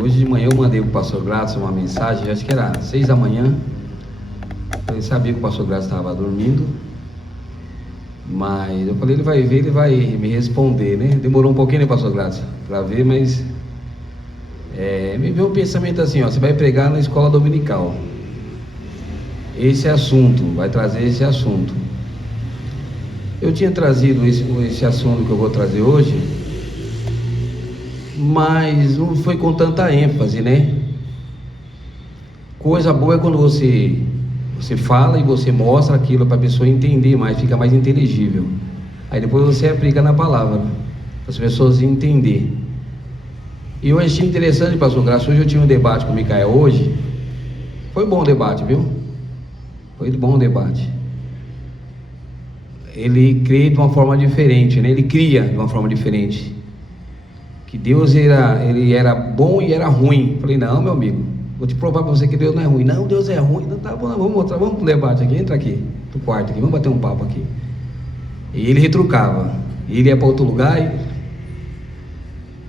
Hoje de manhã eu mandei para o pastor Gladson uma mensagem, acho que era 6 da manhã. Eu sabia que o pastor Gladson estava dormindo, mas eu falei, ele vai ver, ele vai me responder, né? Demorou um pouquinho, né, pastor Gladson, para ver, mas me veio um pensamento assim, ó, você vai pregar na escola dominical. Esse assunto, vai trazer esse assunto. Eu tinha trazido esse assunto que eu vou trazer hoje, mas não foi com tanta ênfase, né? Coisa boa é quando você fala e você mostra aquilo para a pessoa entender mais, fica mais inteligível. Aí depois você aplica na palavra, para as pessoas entenderem. E eu achei interessante, pastor Graça, hoje eu tinha um debate com o Micael hoje. Foi bom o debate, viu? Foi bom o debate. Ele crê de uma forma diferente, né? Ele cria de uma forma diferente. Que Deus ele era bom e era ruim. Falei, não, meu amigo, vou te provar para você que Deus não é ruim. Não, Deus é ruim. Não, tá bom, vamos pro debate aqui, entra aqui, pro quarto aqui, vamos bater um papo aqui. E ele retrucava. Ele ia para outro lugar e...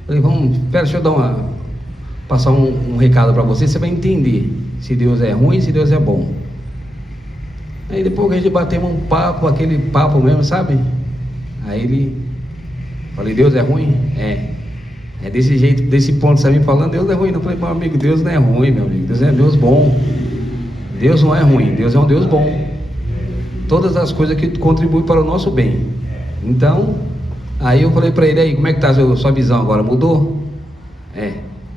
Falei, deixa eu passar um recado para você vai entender se Deus é ruim e se Deus é bom. Aí depois que a gente batemos um papo, aquele papo mesmo, sabe? Aí falei, Deus é ruim? É desse jeito, desse ponto, você está me falando, Deus é ruim. Não, eu falei, meu amigo, Deus não é ruim, meu amigo, Deus é Deus bom. Deus não é ruim, Deus é um Deus bom. Todas as coisas que contribuem para o nosso bem. Então, aí eu falei para ele, aí, como é que está a sua visão agora? Mudou?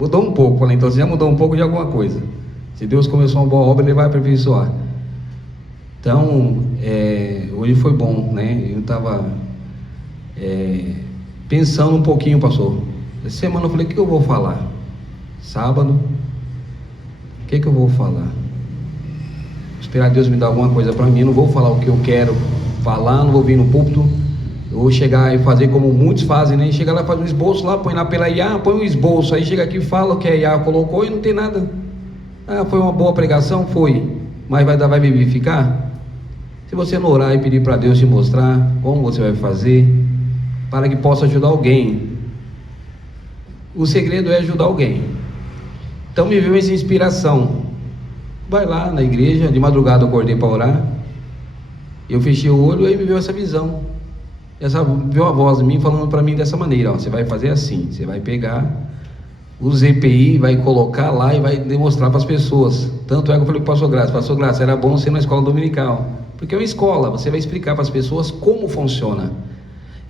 Mudou um pouco. Falei, então você já mudou um pouco de alguma coisa. Se Deus começou uma boa obra, Ele vai aperfeiçoar. Então, hoje foi bom, né? Eu estava pensando um pouquinho, pastor. Essa semana eu falei, o que eu vou falar? Sábado, o que eu vou falar? Esperar Deus me dar alguma coisa para mim. Eu não vou falar o que eu quero falar, não vou vir no púlpito. Eu vou chegar e fazer como muitos fazem, né? Chega lá, faz um esboço lá, põe lá pela IA, põe um esboço. Aí chega aqui e fala o que a IA colocou e não tem nada. Foi uma boa pregação? Foi. Mas vai me vivificar? Se você não orar e pedir para Deus te mostrar como você vai fazer, para que possa ajudar alguém. O segredo é ajudar alguém. Então me veio essa inspiração. Vai lá na igreja, de madrugada eu acordei para orar. Eu fechei o olho e me veio essa visão. Veio a voz de mim falando para mim dessa maneira, ó, você vai fazer assim, você vai pegar os EPI, vai colocar lá e vai demonstrar para as pessoas. Tanto é que eu falei para o pastor Graça, era bom ser na escola dominical, porque é uma escola, você vai explicar para as pessoas como funciona.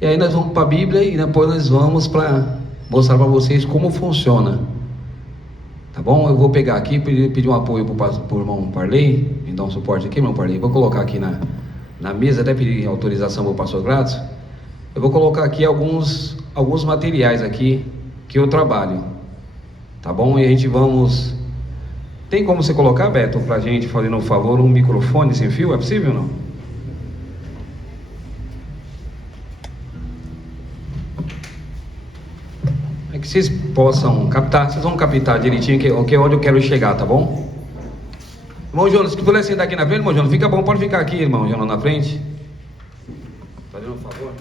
E aí nós vamos para a Bíblia e depois nós vamos para mostrar para vocês como funciona. Tá bom? Eu vou pegar aqui, pedir um apoio para o irmão Parley, me dá um suporte aqui, irmão Parley. Vou colocar aqui na mesa, até pedir autorização para o pastor Gladson. Eu vou colocar aqui alguns materiais aqui que eu trabalho. Tá bom? E a gente vamos... Tem como você colocar, Beto, pra gente, fazendo um favor, um microfone sem fio? É possível ou não? É que vocês possam captar, vocês vão captar direitinho que é onde eu quero chegar, tá bom? Irmão Jonas, se puder sentar aqui na frente, irmão Jonas, fica bom, pode ficar aqui, irmão Jonas, na frente. Fazendo um favor.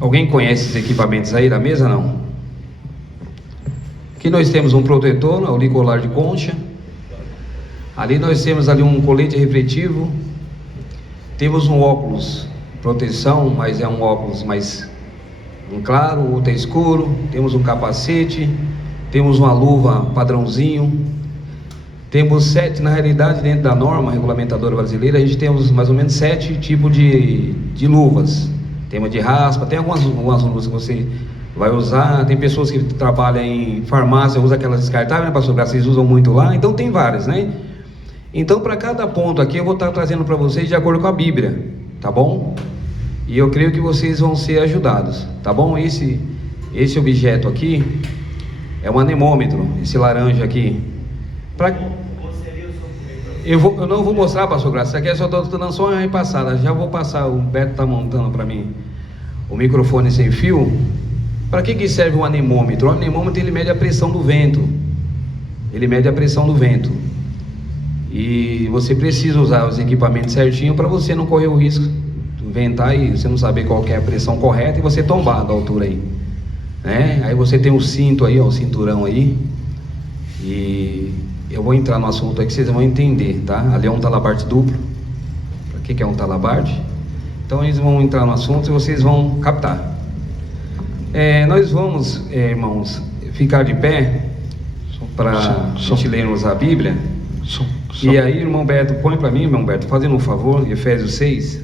Alguém conhece esses equipamentos aí da mesa? Não? Aqui nós temos um protetor, auricular de concha. Ali nós temos ali um colete refletivo, temos um óculos proteção, mas é um óculos mais um claro, o outro é escuro. Temos um capacete, temos uma luva padrãozinho, temos 7, na realidade, dentro da norma regulamentadora brasileira, a gente tem mais ou menos 7 tipos de luvas. Tem uma de raspa, tem algumas luvas que você vai usar, tem pessoas que trabalham em farmácia, usam aquelas descartáveis, né, pastor Graça? Vocês usam muito lá, então tem várias, né? Então, para cada ponto aqui, eu vou estar trazendo para vocês de acordo com a Bíblia, tá bom? E eu creio que vocês vão ser ajudados, tá bom? Esse objeto aqui é um anemômetro, esse laranja aqui. Eu não vou mostrar, pastor Graça, isso aqui é só dando só uma repassada. Já vou passar, o Beto está montando para mim o microfone sem fio. Para que serve um anemômetro? O anemômetro, ele mede a pressão do vento. Ele mede a pressão do vento. E você precisa usar os equipamentos certinho para você não correr o risco de ventar e você não saber qual que é a pressão correta e você tombar da altura aí, né? Aí você tem o cinto aí, ó, o cinturão aí. E eu vou entrar no assunto aí que vocês vão entender, tá? Ali é um talabarte duplo. Para que é um talabarte? Então eles vão entrar no assunto e vocês vão captar. Nós vamos, irmãos, ficar de pé para a gente lermos a Bíblia. E aí, irmão Beto, põe para mim, irmão Beto, fazendo um favor, Efésios 6,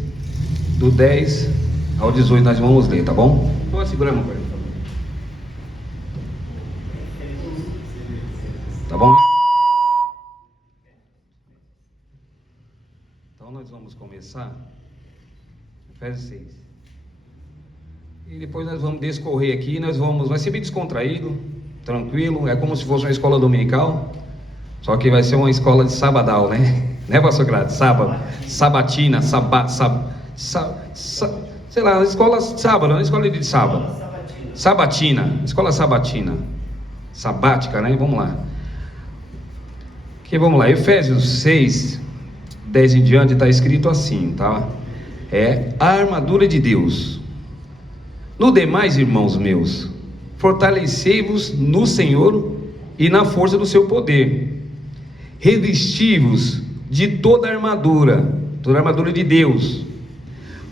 do 10 ao 18, nós vamos ler, tá bom? Pode segurar, irmão Beto. Tá bom? Então nós vamos começar Efésios 6. E depois nós vamos discorrer aqui, vai ser bem descontraído, tranquilo, é como se fosse uma escola dominical, só que vai ser uma escola de sabadal, né? Né, pastor Grato? Sábado, sabatina, sei lá, escola sábado, né? Escola de sábado. Sabatina, escola sabatina. Sabática, né? Vamos lá. Vamos lá, Efésios 6, 10 em diante, está escrito assim, tá? É a armadura de Deus. No demais, irmãos meus, fortalecei-vos no Senhor e na força do seu poder. Revesti-vos de toda a armadura de Deus,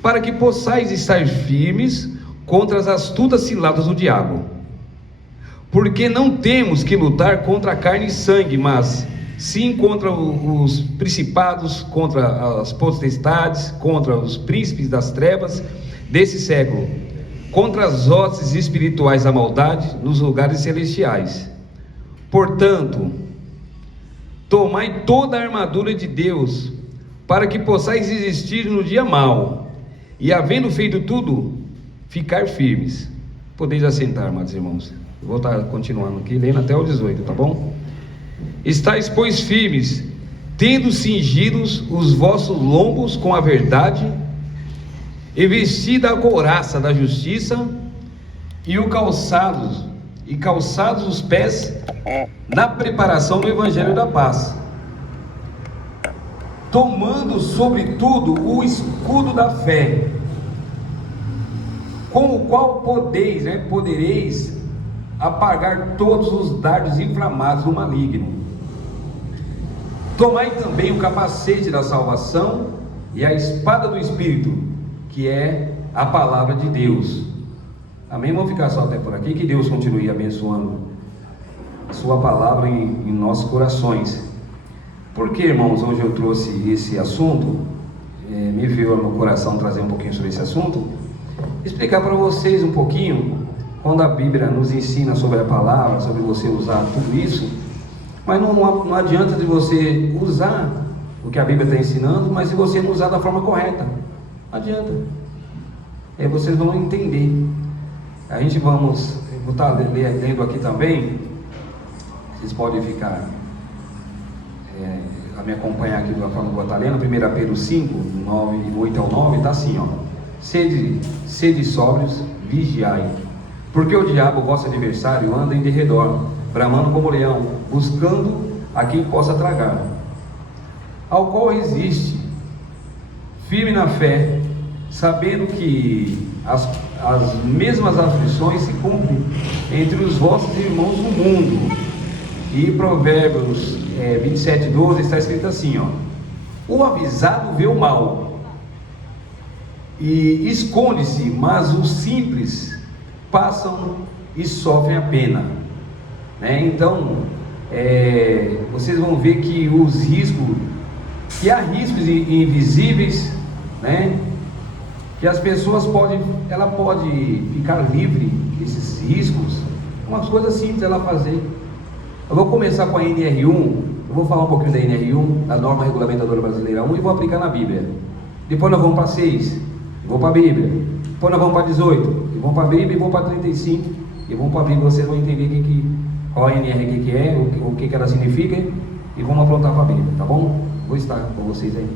para que possais estar firmes contra as astutas ciladas do diabo. Porque não temos que lutar contra a carne e sangue, mas sim contra os principados, contra as potestades, contra os príncipes das trevas desse século, contra as hostes espirituais da maldade nos lugares celestiais. Portanto, tomai toda a armadura de Deus, para que possais resistir no dia mau, e havendo feito tudo, ficar firmes. Podeis assentar, amados irmãos. Eu vou estar continuando aqui, lendo até o 18, tá bom? Estais, pois, firmes, tendo cingidos os vossos lombos com a verdade, e vestida a couraça da justiça, e calçados os pés na preparação do evangelho da paz, tomando sobretudo o escudo da fé, com o qual podereis apagar todos os dardos inflamados do maligno. Tomai também o capacete da salvação e a espada do Espírito, que é a palavra de Deus. Amém? Vamos ficar só até por aqui, que Deus continue abençoando a sua palavra em nossos corações. Porque, irmãos, hoje eu trouxe esse assunto, me veio no coração trazer um pouquinho sobre esse assunto, explicar para vocês um pouquinho, quando a Bíblia nos ensina sobre a palavra, sobre você usar tudo isso, mas não adianta de você usar o que a Bíblia está ensinando, mas se você não usar da forma correta, não adianta. Aí vocês vão entender. A gente vou estar lendo aqui também, vocês podem ficar, a me acompanhar aqui da forma que eu vou estar lendo, 1 Pedro 5, 8 ao 9, está assim, ó: sede sóbrios, vigiai, porque o diabo, vosso adversário, anda em derredor, bramando como leão, buscando a quem possa tragar, ao qual resiste, firme na fé, sabendo que as mesmas aflições se cumprem entre os vossos irmãos no mundo. E Provérbios 27:12 está escrito assim, ó: o avisado vê o mal e esconde-se, mas os simples passam e sofrem a pena, né? Então, vocês vão ver que os riscos, que há riscos invisíveis, né? Que as pessoas ela pode ficar livre desses riscos, umas coisas simples ela fazer. Eu vou começar com a NR1, eu vou falar um pouquinho da NR1, da Norma Regulamentadora Brasileira 1, e vou aplicar na Bíblia. Depois nós vamos para 6, e vou para a Bíblia. Depois nós vamos para 18, e vamos para a Bíblia, e vamos para 35, e vamos para a Bíblia. Vocês vão entender qual a NR que é, o que ela significa, e vamos aprontar para a Bíblia, tá bom? Vou estar com vocês aí.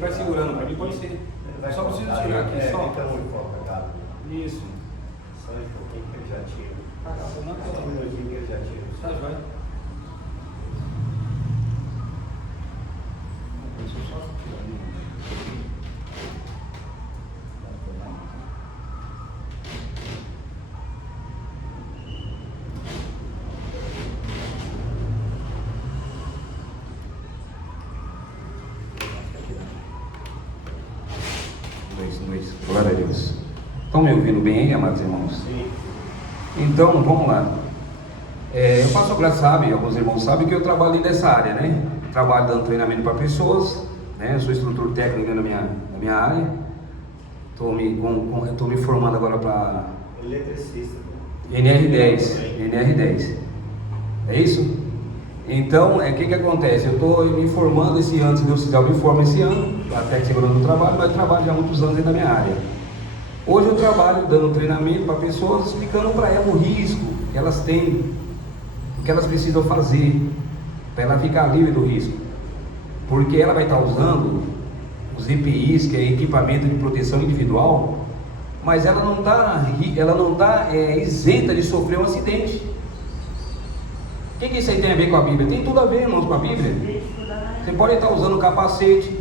Vai segurando para mim, pode ser. Só preciso tirar aqui, só. Isso. Só um pouquinho que ele já tira. Só um minutinho que ele já tira. Tá, vai. Deixa eu só tirar ali. Glória a Deus. Estão me ouvindo bem aí, amados irmãos? Sim. Então, vamos lá. Eu faço a graça, sabe, alguns irmãos sabem que eu trabalho nessa área, né? Trabalho dando treinamento para pessoas, né? Eu sou instrutor técnico na minha área. Estou me formando agora para eletricista. NR10. É isso? Então, o que acontece? Eu estou me formando esse ano, se Deus quiser, eu me formo esse ano, até que segurando o trabalho, mas eu trabalho já há muitos anos aí na minha área. Hoje eu trabalho dando treinamento para pessoas, explicando para elas o risco que elas têm, o que elas precisam fazer, para ela ficar livre do risco. Porque ela vai estar usando os EPIs, que é equipamento de proteção individual, mas ela não está isenta de sofrer um acidente. O que isso aí tem a ver com a Bíblia? Tem tudo a ver, irmãos, com a Bíblia. Você pode estar usando capacete,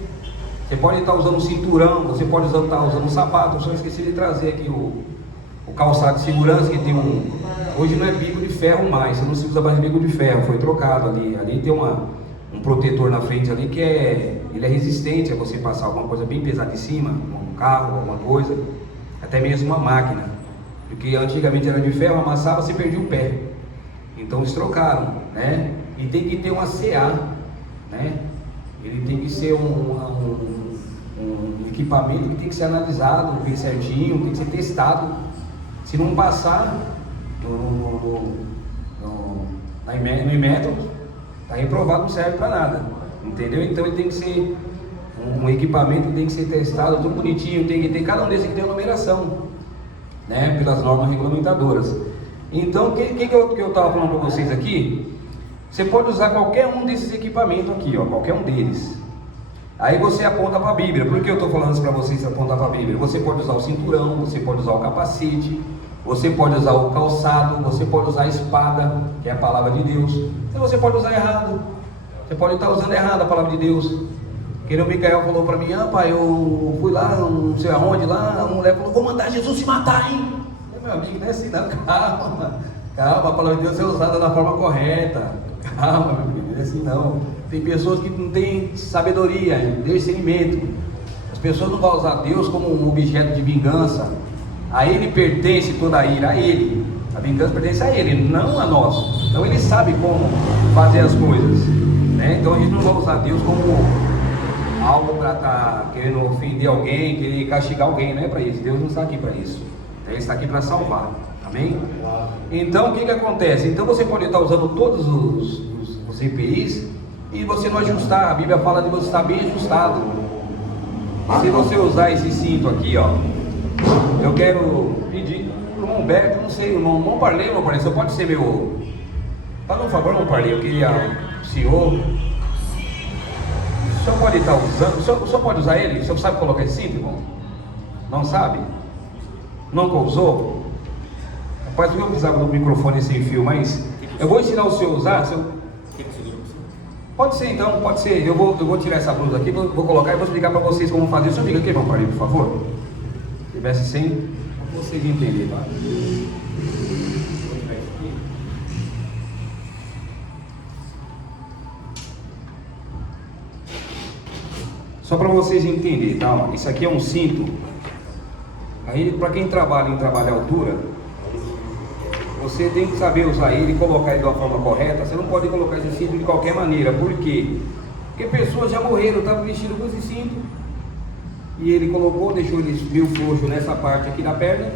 você pode estar usando cinturão, você pode estar usando sapato. Eu só esqueci de trazer aqui o calçado de segurança, que tem hoje não é bico de ferro mais, você não se usa mais bico de ferro, foi trocado ali. Ali tem um protetor na frente ali que ele é resistente a você passar alguma coisa bem pesada em cima, um carro, alguma coisa, até mesmo uma máquina. Porque antigamente era de ferro, amassava, você perdia o pé. Então eles trocaram, né? E tem que ter uma CA, né? Ele tem que ser um equipamento que tem que ser analisado bem certinho, tem que ser testado. Se não passar no Inmetro, está reprovado, não serve para nada, entendeu? Então ele tem que ser um equipamento que tem que ser testado, tudo bonitinho, tem que ter, cada um desses que tem uma numeração, né? Pelas normas regulamentadoras. Então, o que eu estava falando para vocês aqui? Você pode usar qualquer um desses equipamentos aqui, ó, qualquer um deles. Aí você aponta para a Bíblia. Por que eu estou falando isso para vocês apontar para a Bíblia? Você pode usar o cinturão, você pode usar o capacete, você pode usar o calçado, você pode usar a espada, que é a palavra de Deus. E você pode usar errado. Você pode estar usando errado a palavra de Deus. Que o Micael falou para mim: pai, eu fui lá, não sei aonde, lá, a mulher falou: vou mandar Jesus se matar, hein? Meu amigo, não é assim não, calma, a palavra de Deus é usada da forma correta, calma, meu amigo, não é assim não. Tem pessoas que não têm sabedoria, discernimento. As pessoas não vão usar Deus como um objeto de vingança. A Ele pertence toda a ira, a Ele. A vingança pertence a Ele, não a nós. Então Ele sabe como fazer as coisas, né? Então a gente não vai usar Deus como algo para estar querendo ofender alguém, querer castigar alguém, não é para isso. Deus não está aqui para isso. Ele está aqui para salvar, amém? Então o que acontece? Então você pode estar usando todos os EPIs e você não ajustar. A Bíblia fala de você estar bem ajustado. Se você usar esse cinto aqui, ó, Eu quero pedir pro irmão Humberto, não sei, irmão Parley, você pode ser meu... Fala um favor, irmão Parley, eu queria... O senhor pode estar usando, o senhor pode usar ele? O senhor sabe colocar esse cinto, irmão? Não sabe? Nunca usou? Rapaz, eu precisava do microfone sem fio, mas eu vou ensinar o senhor a usar. Pode ser então, pode ser. Eu vou tirar essa blusa aqui, vou colocar e vou explicar para vocês como fazer. O senhor fica aqui, irmão Parley, por favor. Se tivesse sem, para vocês entenderem, tá? Só para vocês entenderem, tá? Isso aqui é um cinto. Aí, para quem trabalha em trabalho à altura, você tem que saber usar ele e colocar ele de uma forma correta. Você não pode colocar esse cinto de qualquer maneira. Por quê? Porque pessoas já morreram, estavam vestidos com esse cinto e ele colocou, deixou ele meio frouxo nessa parte aqui da perna.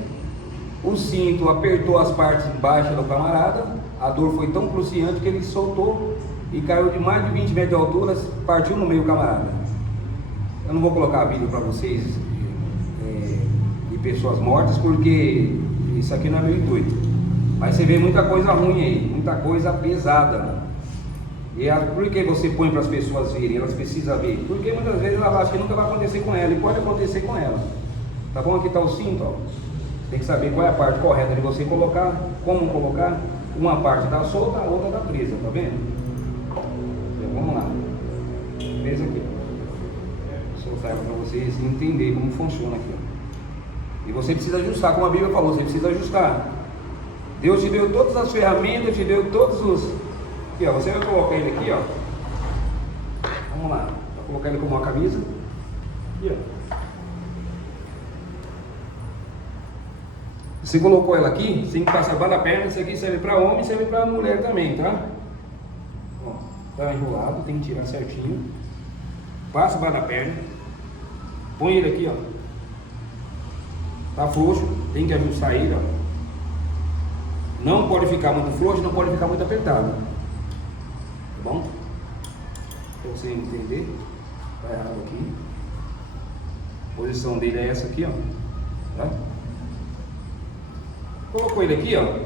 O cinto apertou as partes baixas do camarada. A dor foi tão cruciante que ele soltou e caiu de mais de 20 metros de altura, partiu no meio do camarada. Eu não vou colocar vídeo para vocês de pessoas mortas, porque isso aqui não é meu intuito. Mas você vê muita coisa ruim aí, muita coisa pesada. E por que você põe para as pessoas verem? Elas precisam ver. Porque muitas vezes elas acham que nunca vai acontecer com ela, e pode acontecer com ela. Tá bom? Aqui está o cinto, ó. Tem que saber qual é a parte correta de você colocar, como colocar. Uma parte está solta, a outra está presa, tá vendo? Então, vamos lá. Presa aqui. Para vocês entenderem como funciona aqui. E você precisa ajustar, como a Bíblia falou, você precisa ajustar. Deus te deu todas as ferramentas, te deu todos os... Aqui, ó, você vai colocar ele aqui, ó. Vamos lá, vou colocar ele como uma camisa. Aqui, ó. Você colocou ela aqui, você tem que passar para a perna. Isso aqui serve para homem e serve para mulher também, tá? Ó, tá enrolado, tem que tirar certinho. Passa para a perna. Põe ele aqui, ó. Tá frouxo, tem que ajustar ele, ó. Não pode ficar muito frouxo, não pode ficar muito apertado. Tá bom? Pra você entender. Tá errado aqui. A posição dele é essa aqui, ó. Tá? Colocou ele aqui, ó.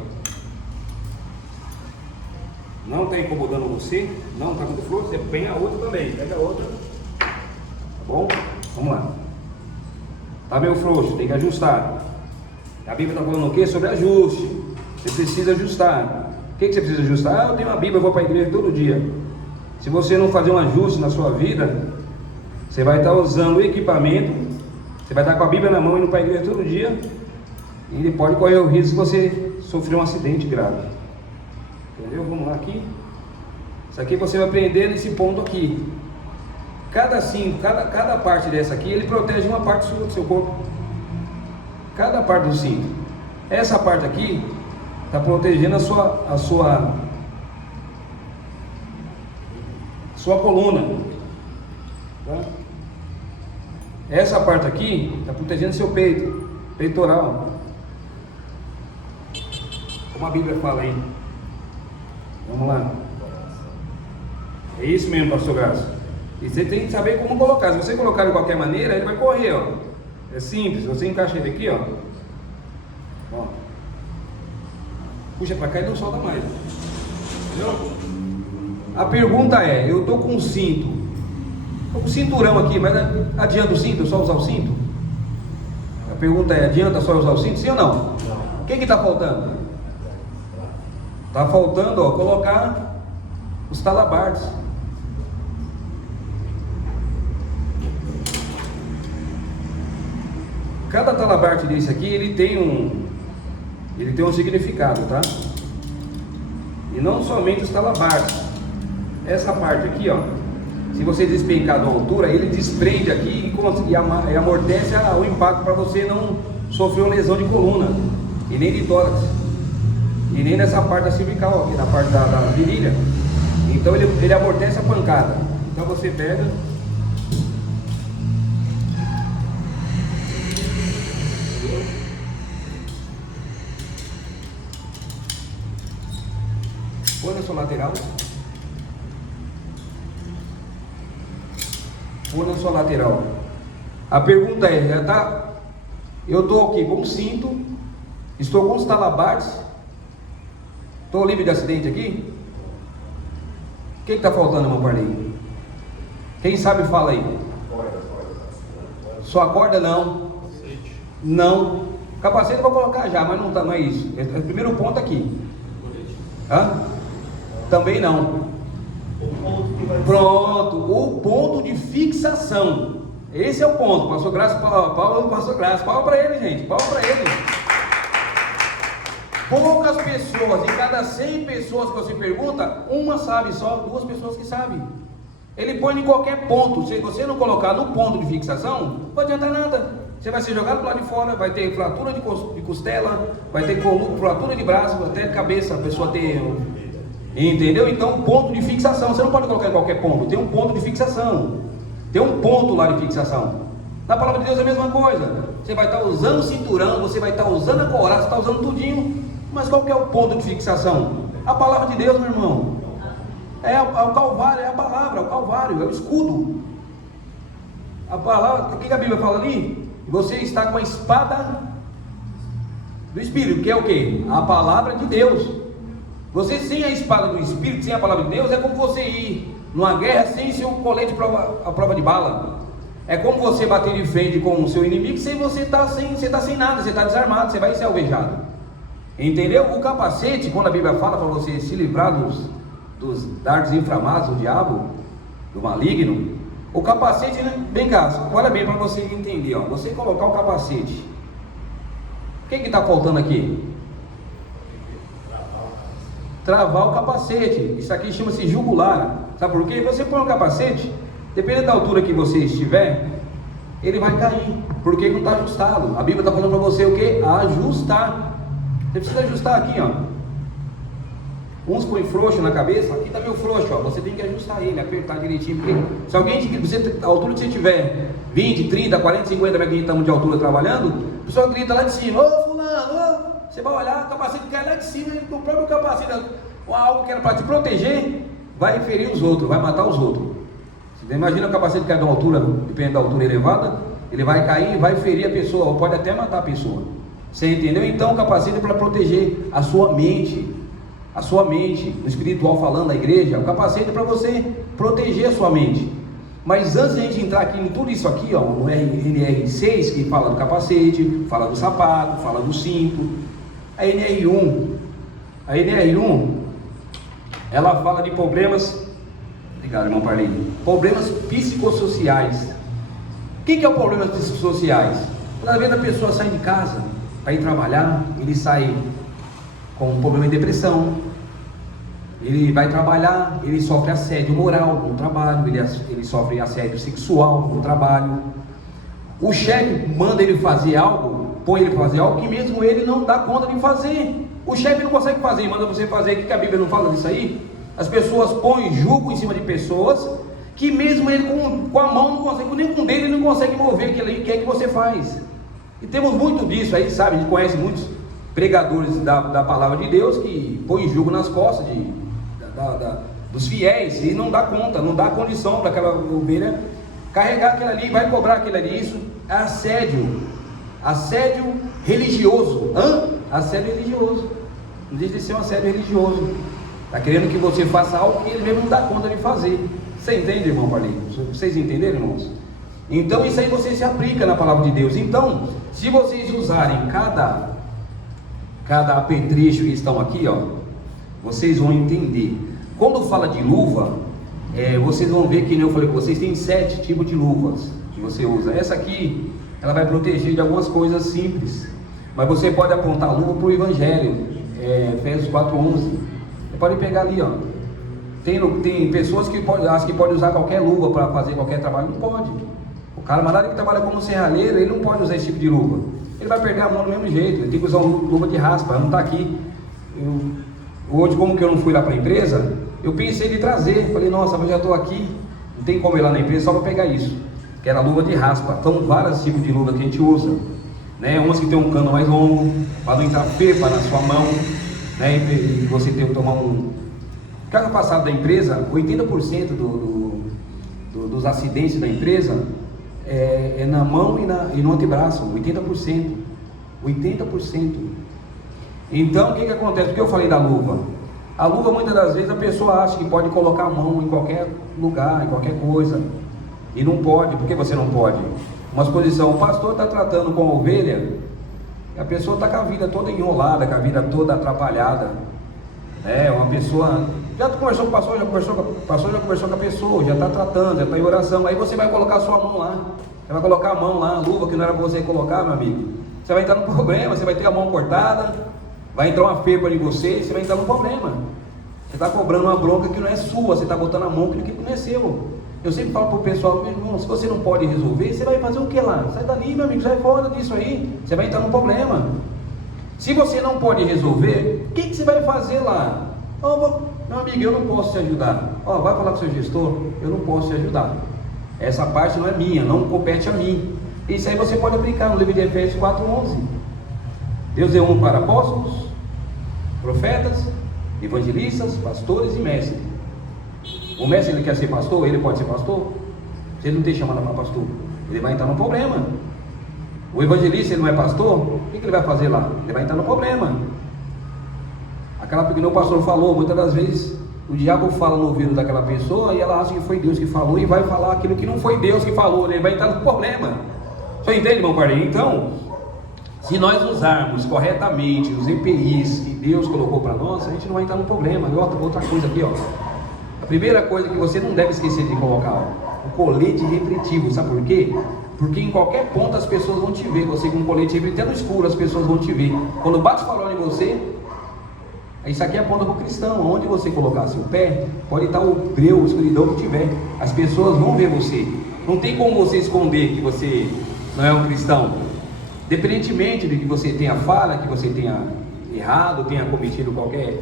Não tá incomodando você, não tá muito frouxo, você põe a outra também. Pega a outra. Tá bom? Vamos lá. Tá meio frouxo, tem que ajustar. A Bíblia está falando o quê? Sobre ajuste. Você precisa ajustar. O que você precisa ajustar? Ah, eu tenho uma Bíblia, eu vou para a igreja todo dia. Se você não fazer um ajuste na sua vida, você vai estar usando o equipamento, você vai estar com a Bíblia na mão indo para a igreja todo dia, e ele pode correr o risco de você sofrer um acidente grave. Entendeu? Vamos lá aqui. Isso aqui você vai aprender nesse ponto aqui. Cada cinto, cada parte dessa aqui, ele protege uma parte sua do seu corpo. Cada parte do cinto. Essa parte aqui está protegendo a sua coluna. Tá? Essa parte aqui está protegendo seu peito, peitoral. Como a Bíblia fala aí. Vamos lá. É isso mesmo, pastor Graça. E você tem que saber como colocar. Se você colocar de qualquer maneira, ele vai correr, ó. É simples, você encaixa ele aqui, ó. Ó. Puxa pra cá e não solta mais. Entendeu? A pergunta é, eu tô com um cinto. Tô com um cinturão aqui, mas adianta o cinto? Só usar o cinto? A pergunta é, adianta só usar o cinto? Sim ou não? Não. O que tá faltando? Tá faltando, ó, colocar os talabartes. Cada talabarte desse aqui, ele tem um significado, tá? E não somente os talabartes. Essa parte aqui, ó, se você despencar da altura, ele desprende aqui e amortece o impacto para você não sofrer uma lesão de coluna, e nem de tórax, e nem nessa parte da cervical aqui, na parte da virilha. Então ele amortece a pancada. Então você pega, põe na sua lateral, põe na sua lateral. A pergunta é, Eu estou aqui com um cinto, estou com os talabartes, estou livre de acidente aqui? O que está faltando, irmão Parley? Quem sabe fala aí. Só a corda não. Não. Capacete eu vou colocar já, mas não, não é isso. É o primeiro ponto aqui. Hã? Também não. Pronto, o ponto de fixação. Esse é o ponto. Pastor Graça, Pastor Graça, palma para ele, gente. Palma para ele. Poucas pessoas, em cada 100 pessoas que você pergunta, uma sabe só, 2 pessoas que sabem. Ele põe em qualquer ponto. Se você não colocar no ponto de fixação, não adianta nada. Você vai ser jogado para lá de fora, vai ter fratura de costela, vai ter fratura de braço, até cabeça, a pessoa ter. Entendeu? Então, ponto de fixação. Você não pode colocar em qualquer ponto. Tem um ponto de fixação. Tem um ponto lá de fixação. Na palavra de Deus é a mesma coisa. Você vai estar usando o cinturão, você vai estar usando a couraça, você está usando tudinho. Mas qual que é o ponto de fixação? A palavra de Deus, meu irmão. É o Calvário, é a palavra, é o Calvário, é o escudo. A palavra, o que a Bíblia fala ali? Você está com a espada do Espírito, que é o que? A palavra de Deus. Você sem a espada do Espírito, sem a palavra de Deus, é como você ir numa guerra sem seu colete à prova de bala. É como você bater de frente com o seu inimigo sem você estar sem nada, você está desarmado, você vai ser alvejado. Entendeu? O capacete, quando a Bíblia fala para você se livrar dos dardos inflamados do diabo, do maligno, o capacete, né? Vem cá, olha bem para você entender, ó. Você colocar o capacete, o que está faltando aqui? Travar o capacete. Isso aqui chama-se jugular. Sabe por quê? Você põe o capacete, dependendo da altura que você estiver, ele vai cair, porque não está ajustado. A Bíblia está falando para você o que? Ajustar. Você precisa ajustar aqui, ó. Uns põem frouxo na cabeça, aqui está meio frouxo, ó. Você tem que ajustar ele, apertar direitinho. Porque se alguém, a altura que você tiver 20, 30, 40, 50 metros que estamos de altura trabalhando, a pessoa grita lá de cima: ô fulano, ô. Você vai olhar, o capacete cai lá de cima, o próprio capacete, algo que era para te proteger, vai ferir os outros, vai matar os outros. Você imagina o capacete cair de uma altura, dependendo da altura elevada, ele vai cair e vai ferir a pessoa, ou pode até matar a pessoa. Você entendeu? Então o capacete é para proteger a sua mente, no espiritual falando, da igreja. O capacete é para você proteger a sua mente. Mas antes de a gente entrar aqui em tudo isso aqui, ó, no NR6, que fala do capacete, fala do sapato, fala do cinto, a NR1, ela fala de problemas, obrigado, irmão Parley, problemas psicossociais. O que é o problema psicossociais? Às vezes a pessoa sai de casa para ir trabalhar, ele sai com um problema de depressão, ele vai trabalhar, ele sofre assédio moral no trabalho, ele sofre assédio sexual no trabalho, o chefe manda ele fazer algo, põe ele para fazer algo que mesmo ele não dá conta de fazer. O chefe não consegue fazer, manda você fazer. O que a Bíblia não fala disso aí? As pessoas põem julgo em cima de pessoas que mesmo ele com a mão não consegue, nem com o dedo ele não consegue mover aquilo que é que você faz. E temos muito disso aí, sabe? A gente conhece muitos pregadores da palavra de Deus que põem julgo nas costas dos fiéis e não dá conta, não dá condição para aquela ovelha carregar aquilo ali, vai cobrar aquilo ali. Isso é assédio religioso. Assédio religioso. Não deixa de ser um assédio religioso. Está querendo que você faça algo que ele mesmo não dá conta de fazer. Você entende, irmão Parley? Vocês entenderam, irmãos? Então isso aí você se aplica na palavra de Deus. Então, se vocês usarem cada apetrecho que estão aqui, ó, vocês vão entender. Quando fala de luva, vocês vão ver que, nem eu falei com vocês, tem 7 tipos de luvas que você usa. Essa aqui, ela vai proteger de algumas coisas simples, mas você pode apontar a luva para o Evangelho, Efésios 4:11. Você pode pegar ali, ó. Tem pessoas que podem usar qualquer luva para fazer qualquer trabalho. Não pode. O camarada que trabalha como serralheiro, ele não pode usar esse tipo de luva. Ele vai perder a mão do mesmo jeito. Ele tem que usar uma luva de raspa. Ela não está aqui. Hoje, como que eu não fui lá para a empresa, eu pensei de trazer. Falei, nossa, mas já estou aqui, não tem como ir lá na empresa só para pegar isso, que era luva de raspa. Então, vários tipos de luva que a gente usa, né? Umas que tem um cano mais longo, para não entrar pepa na sua mão, né? E você tem que tomar Cada passado da empresa, 80% dos acidentes da empresa é na mão e no antebraço, 80%. 80%. Então, o que acontece? Por que eu falei da luva? A luva, muitas das vezes, a pessoa acha que pode colocar a mão em qualquer lugar, em qualquer coisa. E não pode. Por que você não pode? Uma exposição, o pastor está tratando com a ovelha, e a pessoa está com a vida toda enrolada, com a vida toda atrapalhada. Uma pessoa, já conversou com o pastor, já conversou com a pessoa, já está tratando, já está em oração. Aí você vai colocar a sua mão lá, você vai colocar a mão lá, a luva que não era para você colocar, meu amigo. Você vai entrar num problema, você vai ter a mão cortada, vai entrar uma ferpa de você, você vai entrar num problema. Você está cobrando uma bronca que não é sua, você está botando a mão que não é seu. Eu sempre falo para o pessoal, meu irmão, se você não pode resolver, você vai fazer o que lá? Sai dali, meu amigo, sai fora disso aí, você vai entrar num problema. Se você não pode resolver, o que você vai fazer lá? Meu amigo, eu não posso te ajudar. Vai falar com o seu gestor, eu não posso te ajudar. Essa parte não é minha, não compete a mim. Isso aí você pode aplicar no livro de Efésios 4:11. Deus deu um para apóstolos, profetas, evangelistas, pastores e mestres. O mestre, ele quer ser pastor, ele pode ser pastor. Se ele não tem chamada para pastor, ele vai entrar no problema. O evangelista, ele não é pastor, o que ele vai fazer lá? Ele vai entrar no problema. Aquela que o pastor falou, muitas das vezes o diabo fala no ouvido daquela pessoa e ela acha que foi Deus que falou e vai falar aquilo que não foi Deus que falou, ele vai entrar no problema. Você entende, irmão Parlinho? Então, se nós usarmos corretamente os EPIs que Deus colocou para nós, a gente não vai entrar no problema. E outra coisa aqui, a primeira coisa que você não deve esquecer de colocar, o colete refletivo. Sabe por quê? Porque em qualquer ponto as pessoas vão te ver. Você com um colete refletivo, até no escuro as pessoas vão te ver. Quando bate o farol em você, isso aqui aponta para o cristão. Onde você colocar seu pé, pode estar o breu, a escuridão que tiver, as pessoas vão ver você. Não tem como você esconder que você não é um cristão. Independentemente de que você tenha falha, que você tenha errado, tenha cometido qualquer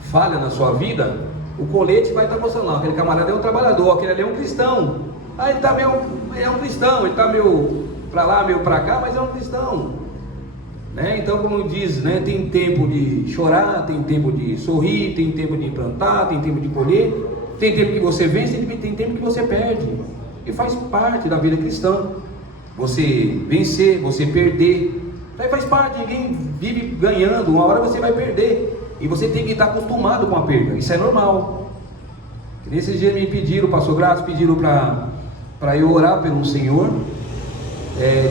falha na sua vida, o colete vai estar mostrando lá, aquele camarada é um trabalhador, aquele ali é um cristão. Ele está meio, é um cristão, ele está meio para lá, meio para cá, mas é um cristão. Então, como diz, tem tempo de chorar, tem tempo de sorrir, tem tempo de plantar, tem tempo de colher, tem tempo que você vence, tem tempo que você perde. E faz parte da vida cristã. Você vencer, você perder, aí faz parte. Ninguém vive ganhando, uma hora você vai perder. E você tem que estar acostumado com a perda, isso é normal. Nesses dias me pediram, pastor Graça, pediram para eu orar pelo senhor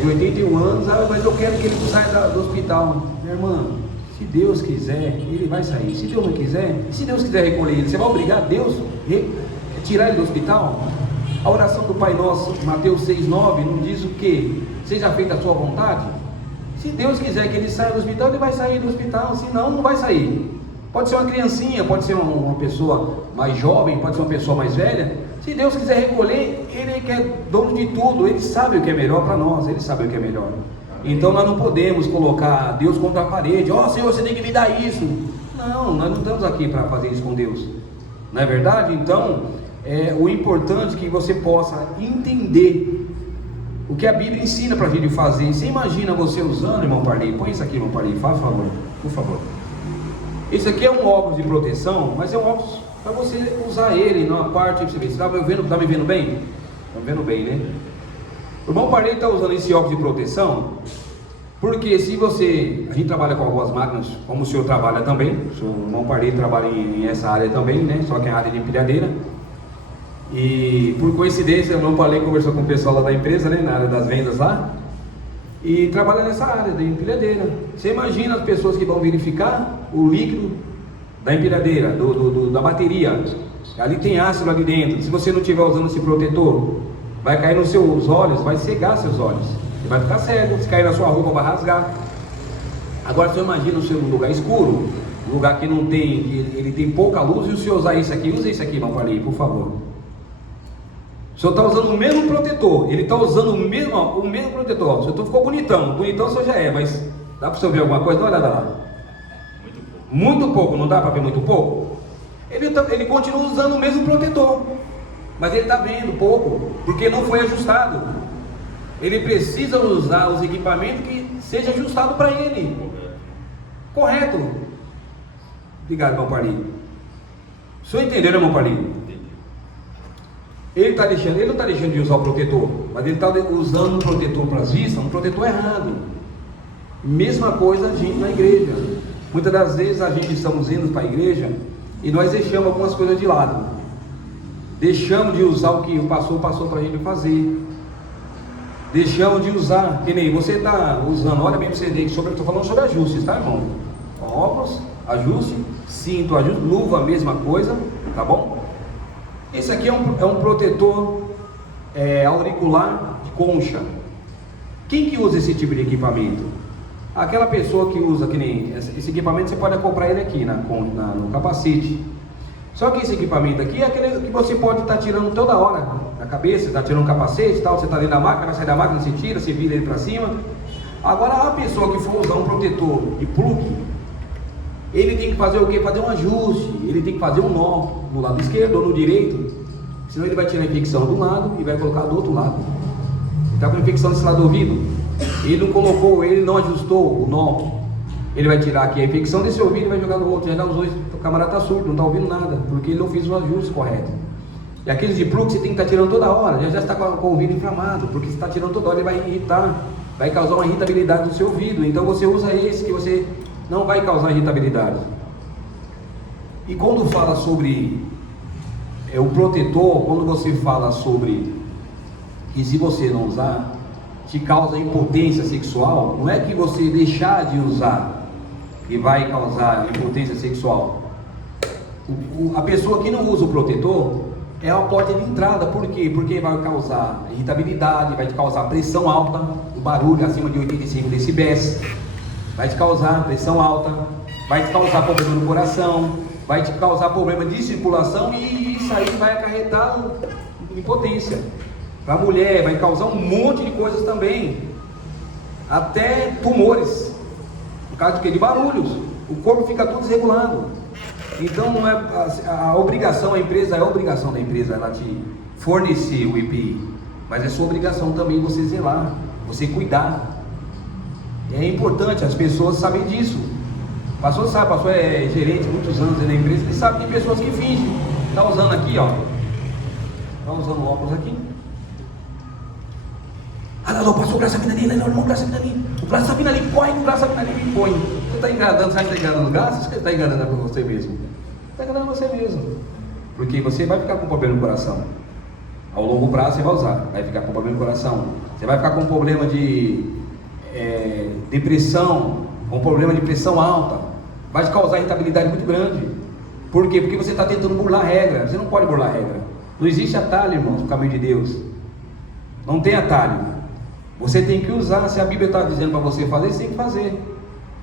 de 81 anos, mas eu quero que ele saia do hospital. Minha irmã, se Deus quiser, ele vai sair. Se Deus não quiser, se Deus quiser recolher ele, você vai obrigar Deus a tirar ele do hospital? A oração do Pai Nosso, Mateus 6:9, não diz o quê? Seja feita a sua vontade. Se Deus quiser que ele saia do hospital, ele vai sair do hospital, senão não vai sair. Pode ser uma criancinha, pode ser uma pessoa mais jovem, pode ser uma pessoa mais velha. Se Deus quiser recolher, ele que é dono de tudo, ele sabe o que é melhor para nós, ele sabe o que é melhor. Então nós não podemos colocar Deus contra a parede. Senhor, você tem que me dar isso. Não, nós não estamos aqui para fazer isso com Deus, não é verdade? Então, o importante é que você possa entender o que a Bíblia ensina para a gente fazer. Você imagina você usando, irmão Parlinho, põe isso aqui, irmão Parlinho, faz favor, por favor. Esse aqui é um óculos de proteção, mas é um óculos para você usar ele numa parte. Você está me vendo bem? Está me vendo bem, né? O irmão Parlinho está usando esse óculos de proteção porque se você, a gente trabalha com algumas máquinas, como o senhor trabalha também, o irmão Parlinho trabalha em essa área também, né? Só que é a área de empilhadeira. E por coincidência, o irmão Parlinho conversou com o pessoal lá da empresa, né? Na área das vendas lá, e trabalha nessa área da empilhadeira. Você imagina as pessoas que vão verificar o líquido da empilhadeira, da bateria. Ali tem ácido ali dentro. Se você não estiver usando esse protetor, vai cair nos seus olhos, vai cegar seus olhos. Você vai ficar cego, se cair na sua roupa vai rasgar. Agora você imagina o seu lugar escuro, um lugar que não tem, ele tem pouca luz, e o senhor usar isso aqui, use isso aqui, irmão Parlinho, por favor. O senhor está usando o mesmo protetor, ele está usando o mesmo protetor. O senhor ficou bonitão o senhor já é, mas dá para o senhor ver alguma coisa? Dá uma olhada lá. Muito pouco, não dá para ver muito pouco? Ele continua usando o mesmo protetor, mas ele está vendo pouco, porque não foi ajustado. Ele precisa usar os equipamentos que seja ajustado para ele. Correto. Obrigado, irmão Parlinho. O senhor entendeu, irmão Parlinho? ele não está deixando de usar o protetor, mas ele está usando um protetor para as vistas, um protetor errado. Mesma coisa a gente na igreja. Muitas das vezes a gente estamos indo para a igreja e nós deixamos algumas coisas de lado. Deixamos de usar o que o pastor passou para a gente fazer. Deixamos de usar, que nem você está usando, olha bem para você ver, estou falando sobre ajustes, tá, irmão? Óculos, ajuste, cinto, ajuste, luva, mesma coisa, tá bom? Esse aqui é um protetor auricular de concha. Quem que usa esse tipo de equipamento? Aquela pessoa que usa, que nem esse equipamento, você pode comprar ele aqui no capacete. Só que esse equipamento aqui é aquele que você pode estar tirando toda hora na cabeça, está tirando um capacete e tal, você está dentro da máquina, vai sair da máquina, você tira, você vira ele para cima. Agora a pessoa que for usar um protetor de plug, ele tem que fazer o quê? Fazer um ajuste, ele tem que fazer um nó no lado esquerdo ou no direito, senão ele vai tirar a infecção de um lado e vai colocar do outro lado. Ele está com infecção desse lado do ouvido, ele não colocou, ele não ajustou o nó, ele vai tirar aqui a infecção desse ouvido e vai jogar no outro, já dá os dois, o camarada está surdo, não está ouvindo nada, porque ele não fez o ajuste correto. E aqueles de plug você tem que estar tirando toda hora, já está com o ouvido inflamado, porque você está tirando toda hora, ele vai irritar, vai causar uma irritabilidade no seu ouvido. Então você usa esse que você não vai causar irritabilidade. E quando fala sobre o protetor, quando você fala sobre que se você não usar, te causa impotência sexual, não é que você deixar de usar que vai causar impotência sexual. A pessoa que não usa o protetor é uma porta de entrada. Por quê? Porque vai causar irritabilidade, vai te causar pressão alta, o barulho acima de 85 decibéis, vai te causar pressão alta, vai te causar problema no coração, vai te causar problema de circulação, e isso aí vai acarretar impotência. Para a mulher vai causar um monte de coisas também, até tumores, por causa de quê? De barulhos. O corpo fica tudo desregulado. Então não é a obrigação, a empresa é a obrigação da empresa, ela te fornecer o EPI, mas é sua obrigação também você zelar, você cuidar. É importante, as pessoas sabem disso. O pastor sabe, o pastor é gerente muitos anos na empresa, ele sabe que tem pessoas que fingem. Está usando aqui, ó, está usando o óculos aqui. Ah, não, passou o braço vindo ali, não, irmão, o braço vindo ali. O braço vindo ali, põe, o braço vindo ali, me põe. Você está enganando, sabe que está enganando o braço? Você está enganando você mesmo. Está enganando você mesmo. Porque você vai ficar com problema no coração. Ao longo prazo você vai usar, vai ficar com problema no coração. Você vai ficar com problema de depressão, com problema de pressão alta. Vai te causar irritabilidade muito grande. Por quê? Porque você está tentando burlar a regra. Você não pode burlar a regra. Não existe atalho, irmãos, no caminho de Deus. Não tem atalho. Você tem que usar. Se a Bíblia está dizendo para você fazer, você tem que fazer.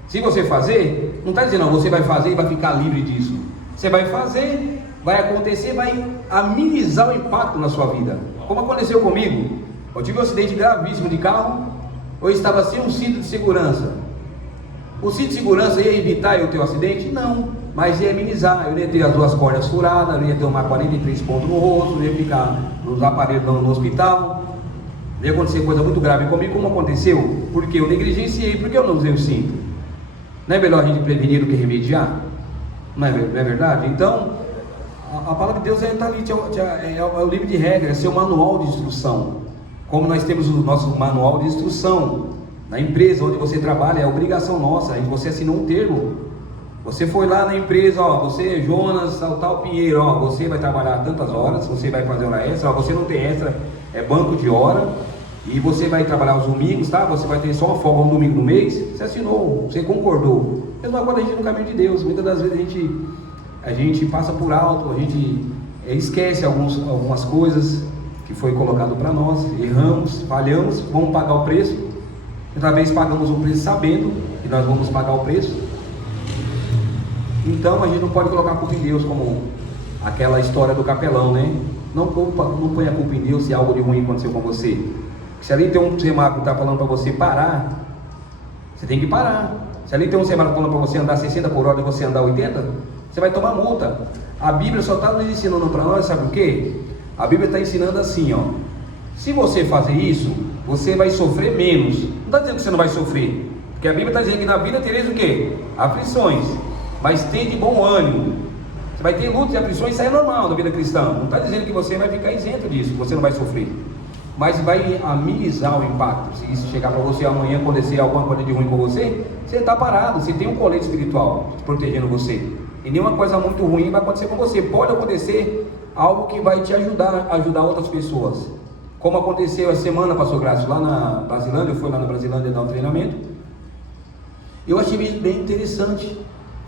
Se você fazer, não está dizendo, não, você vai fazer e vai ficar livre disso. Você vai fazer, vai acontecer, vai amenizar o impacto na sua vida. Como aconteceu comigo, eu tive um acidente gravíssimo de carro, eu estava sem um cinto de segurança. O cinto de segurança ia evitar eu ter um acidente? Não, mas ia amenizar. Eu ia ter as duas cordas furadas, eu ia tomar 43 pontos no rosto, eu ia ficar nos aparelhos no hospital. Ia acontecer coisa muito grave comigo, como aconteceu? Porque eu negligenciei, porque eu não usei o cinto. Não é melhor a gente prevenir do que remediar? Não é verdade? Então, a palavra de Deus está ali, é o livro de regras, é seu manual de instrução. Como nós temos o nosso manual de instrução na empresa onde você trabalha, é obrigação nossa. Você assinou um termo. Você foi lá na empresa, ó, você é Jonas, tal Pinheiro, ó, você vai trabalhar tantas horas, você vai fazer hora extra, ó, você não tem extra, é banco de hora. E você vai trabalhar os domingos, tá? Você vai ter só uma folga um domingo no mês. Você assinou, você concordou. Mesma coisa a gente no caminho de Deus. Muitas das vezes a gente passa por alto, a gente esquece algumas coisas que foi colocado para nós. Erramos, falhamos, vamos pagar o preço. Outra vez pagamos o preço sabendo que nós vamos pagar o preço. Então a gente não pode colocar a culpa em Deus, como aquela história do capelão, né? Não põe a culpa em Deus se algo de ruim aconteceu com você. Se ali tem um semáforo que está falando para você parar, você tem que parar. Se ali tem um semáforo falando para você andar 60 por hora e você andar 80, você vai tomar multa. A Bíblia só está nos ensinando para nós, sabe o quê? A Bíblia está ensinando assim, ó. Se você fazer isso, você vai sofrer menos. Não está dizendo que você não vai sofrer, porque a Bíblia está dizendo que na vida tereis o quê? Aflições, mas tem de bom ânimo. Você vai ter lutas e aflições, isso aí é normal na vida cristã. Não está dizendo que você vai ficar isento disso, que você não vai sofrer. Mas vai amenizar o impacto. Se isso chegar para você amanhã, acontecer alguma coisa de ruim com você, você está parado, você tem um colete espiritual protegendo você. E nenhuma coisa muito ruim vai acontecer com você. Pode acontecer algo que vai te ajudar a ajudar outras pessoas. Como aconteceu a semana, pastor Graça, lá na Brasilândia, eu fui lá na Brasilândia dar um treinamento. Eu achei bem interessante.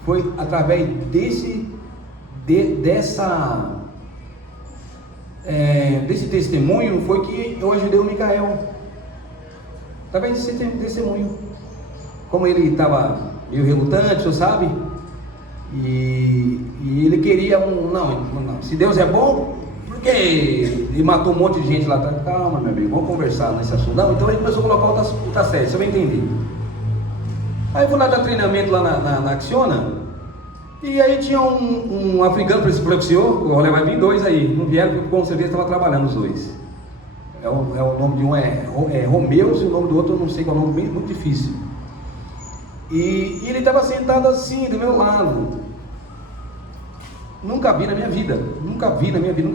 Foi através desse testemunho, foi que eu ajudei o Micael. Através desse testemunho. Como ele estava meio relutante, você sabe? E ele queria não, se Deus é bom, por que ele matou um monte de gente lá atrás? Calma, meu amigo, vamos conversar nesse assunto. Não, então ele começou a colocar outra série, você vai entender. Aí eu fui lá dar treinamento lá na Acciona, e aí tinha um africano para esse professor, olha, vai vir dois aí, não vieram porque com certeza estava trabalhando os dois. O nome de um é Romeus e o nome do outro eu não sei qual é o nome, muito difícil. E ele estava sentado assim, do meu lado. Nunca vi na minha vida, nunca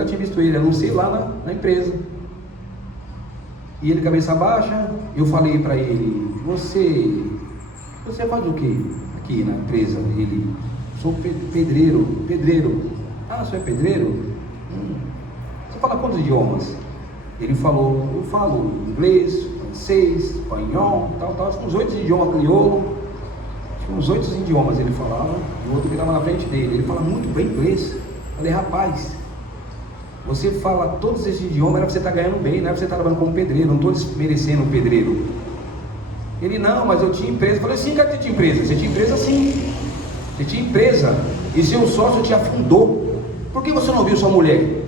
tinha visto ele, a não ser lá na empresa. E ele, cabeça baixa, eu falei para ele, você faz o quê aqui na empresa? Ele, sou pedreiro. Ah, você é pedreiro? Você fala quantos idiomas? Ele falou, eu falo inglês, francês, espanhol, tal, uns 8 idiomas crioulo. Uns 8 idiomas ele falava, e o outro que estava na frente dele, ele fala muito bem inglês. Eu falei, rapaz, você fala todos esses idiomas, era para você estar ganhando bem, não era para você estar trabalhando como pedreiro, não estou desmerecendo o pedreiro. Ele, não, mas eu tinha empresa. Eu falei, sim, cara, você tinha empresa? Você tinha empresa sim, você tinha empresa, e seu sócio te afundou. Por que você não viu sua mulher?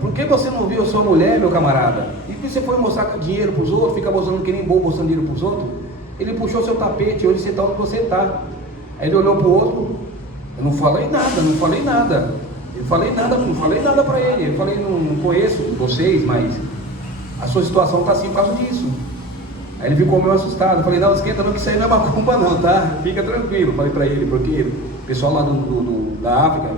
Por que você não viu sua mulher, meu camarada? E que você foi mostrar dinheiro para os outros, fica mostrando que nem bobo, mostrando dinheiro para os outros? Ele puxou seu tapete, hoje você está onde você está. Aí ele olhou para o outro, eu não falei nada. Eu não falei nada para ele. Eu falei, não conheço vocês, mas a sua situação está assim por causa disso. Aí ele ficou meio assustado. Eu falei, não, esquenta não, que isso aí não é macumba não, tá? Fica tranquilo, falei para ele, porque o pessoal lá da África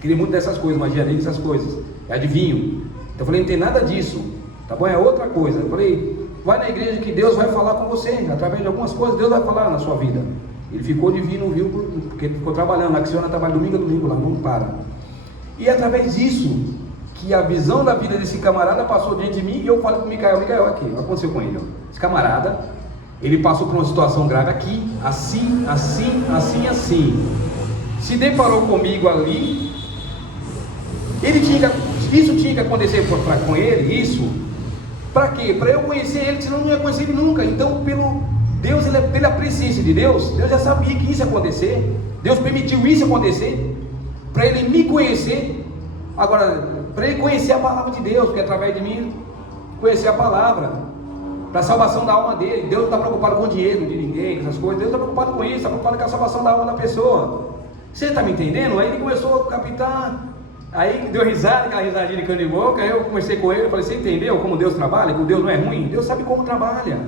queria muito dessas coisas, magia negra, essas coisas, adivinho. Então eu falei, não tem nada disso, tá bom? É outra coisa. Eu falei, vai na igreja que Deus vai falar com você, através de algumas coisas, Deus vai falar na sua vida. Ele ficou divino, viu, porque ele ficou trabalhando, na Acciona trabalha domingo a domingo lá, não para. E é através disso, que a visão da vida desse camarada passou diante de mim, e eu falei para o Micael aqui, o que aconteceu com ele? Ó. Esse camarada, ele passou por uma situação grave aqui, assim. Se deparou comigo ali, isso tinha que acontecer com ele, isso. Para quê? Para eu conhecer ele, senão eu não ia conhecer ele nunca. Então, pela presciência de Deus já sabia que isso ia acontecer. Deus permitiu isso acontecer, para ele me conhecer. Agora, para ele conhecer a palavra de Deus, porque através de mim, conhecer a palavra, para a salvação da alma dele. Deus não está preocupado com o dinheiro de ninguém, com essas coisas. Deus está preocupado com isso, está preocupado com a salvação da alma da pessoa. Você está me entendendo? Aí ele começou a captar. Aí deu risada, aquela risadinha de cano de boca. Aí eu conversei com ele, eu falei, você entendeu como Deus trabalha? Que Deus não é ruim? Deus sabe como trabalha.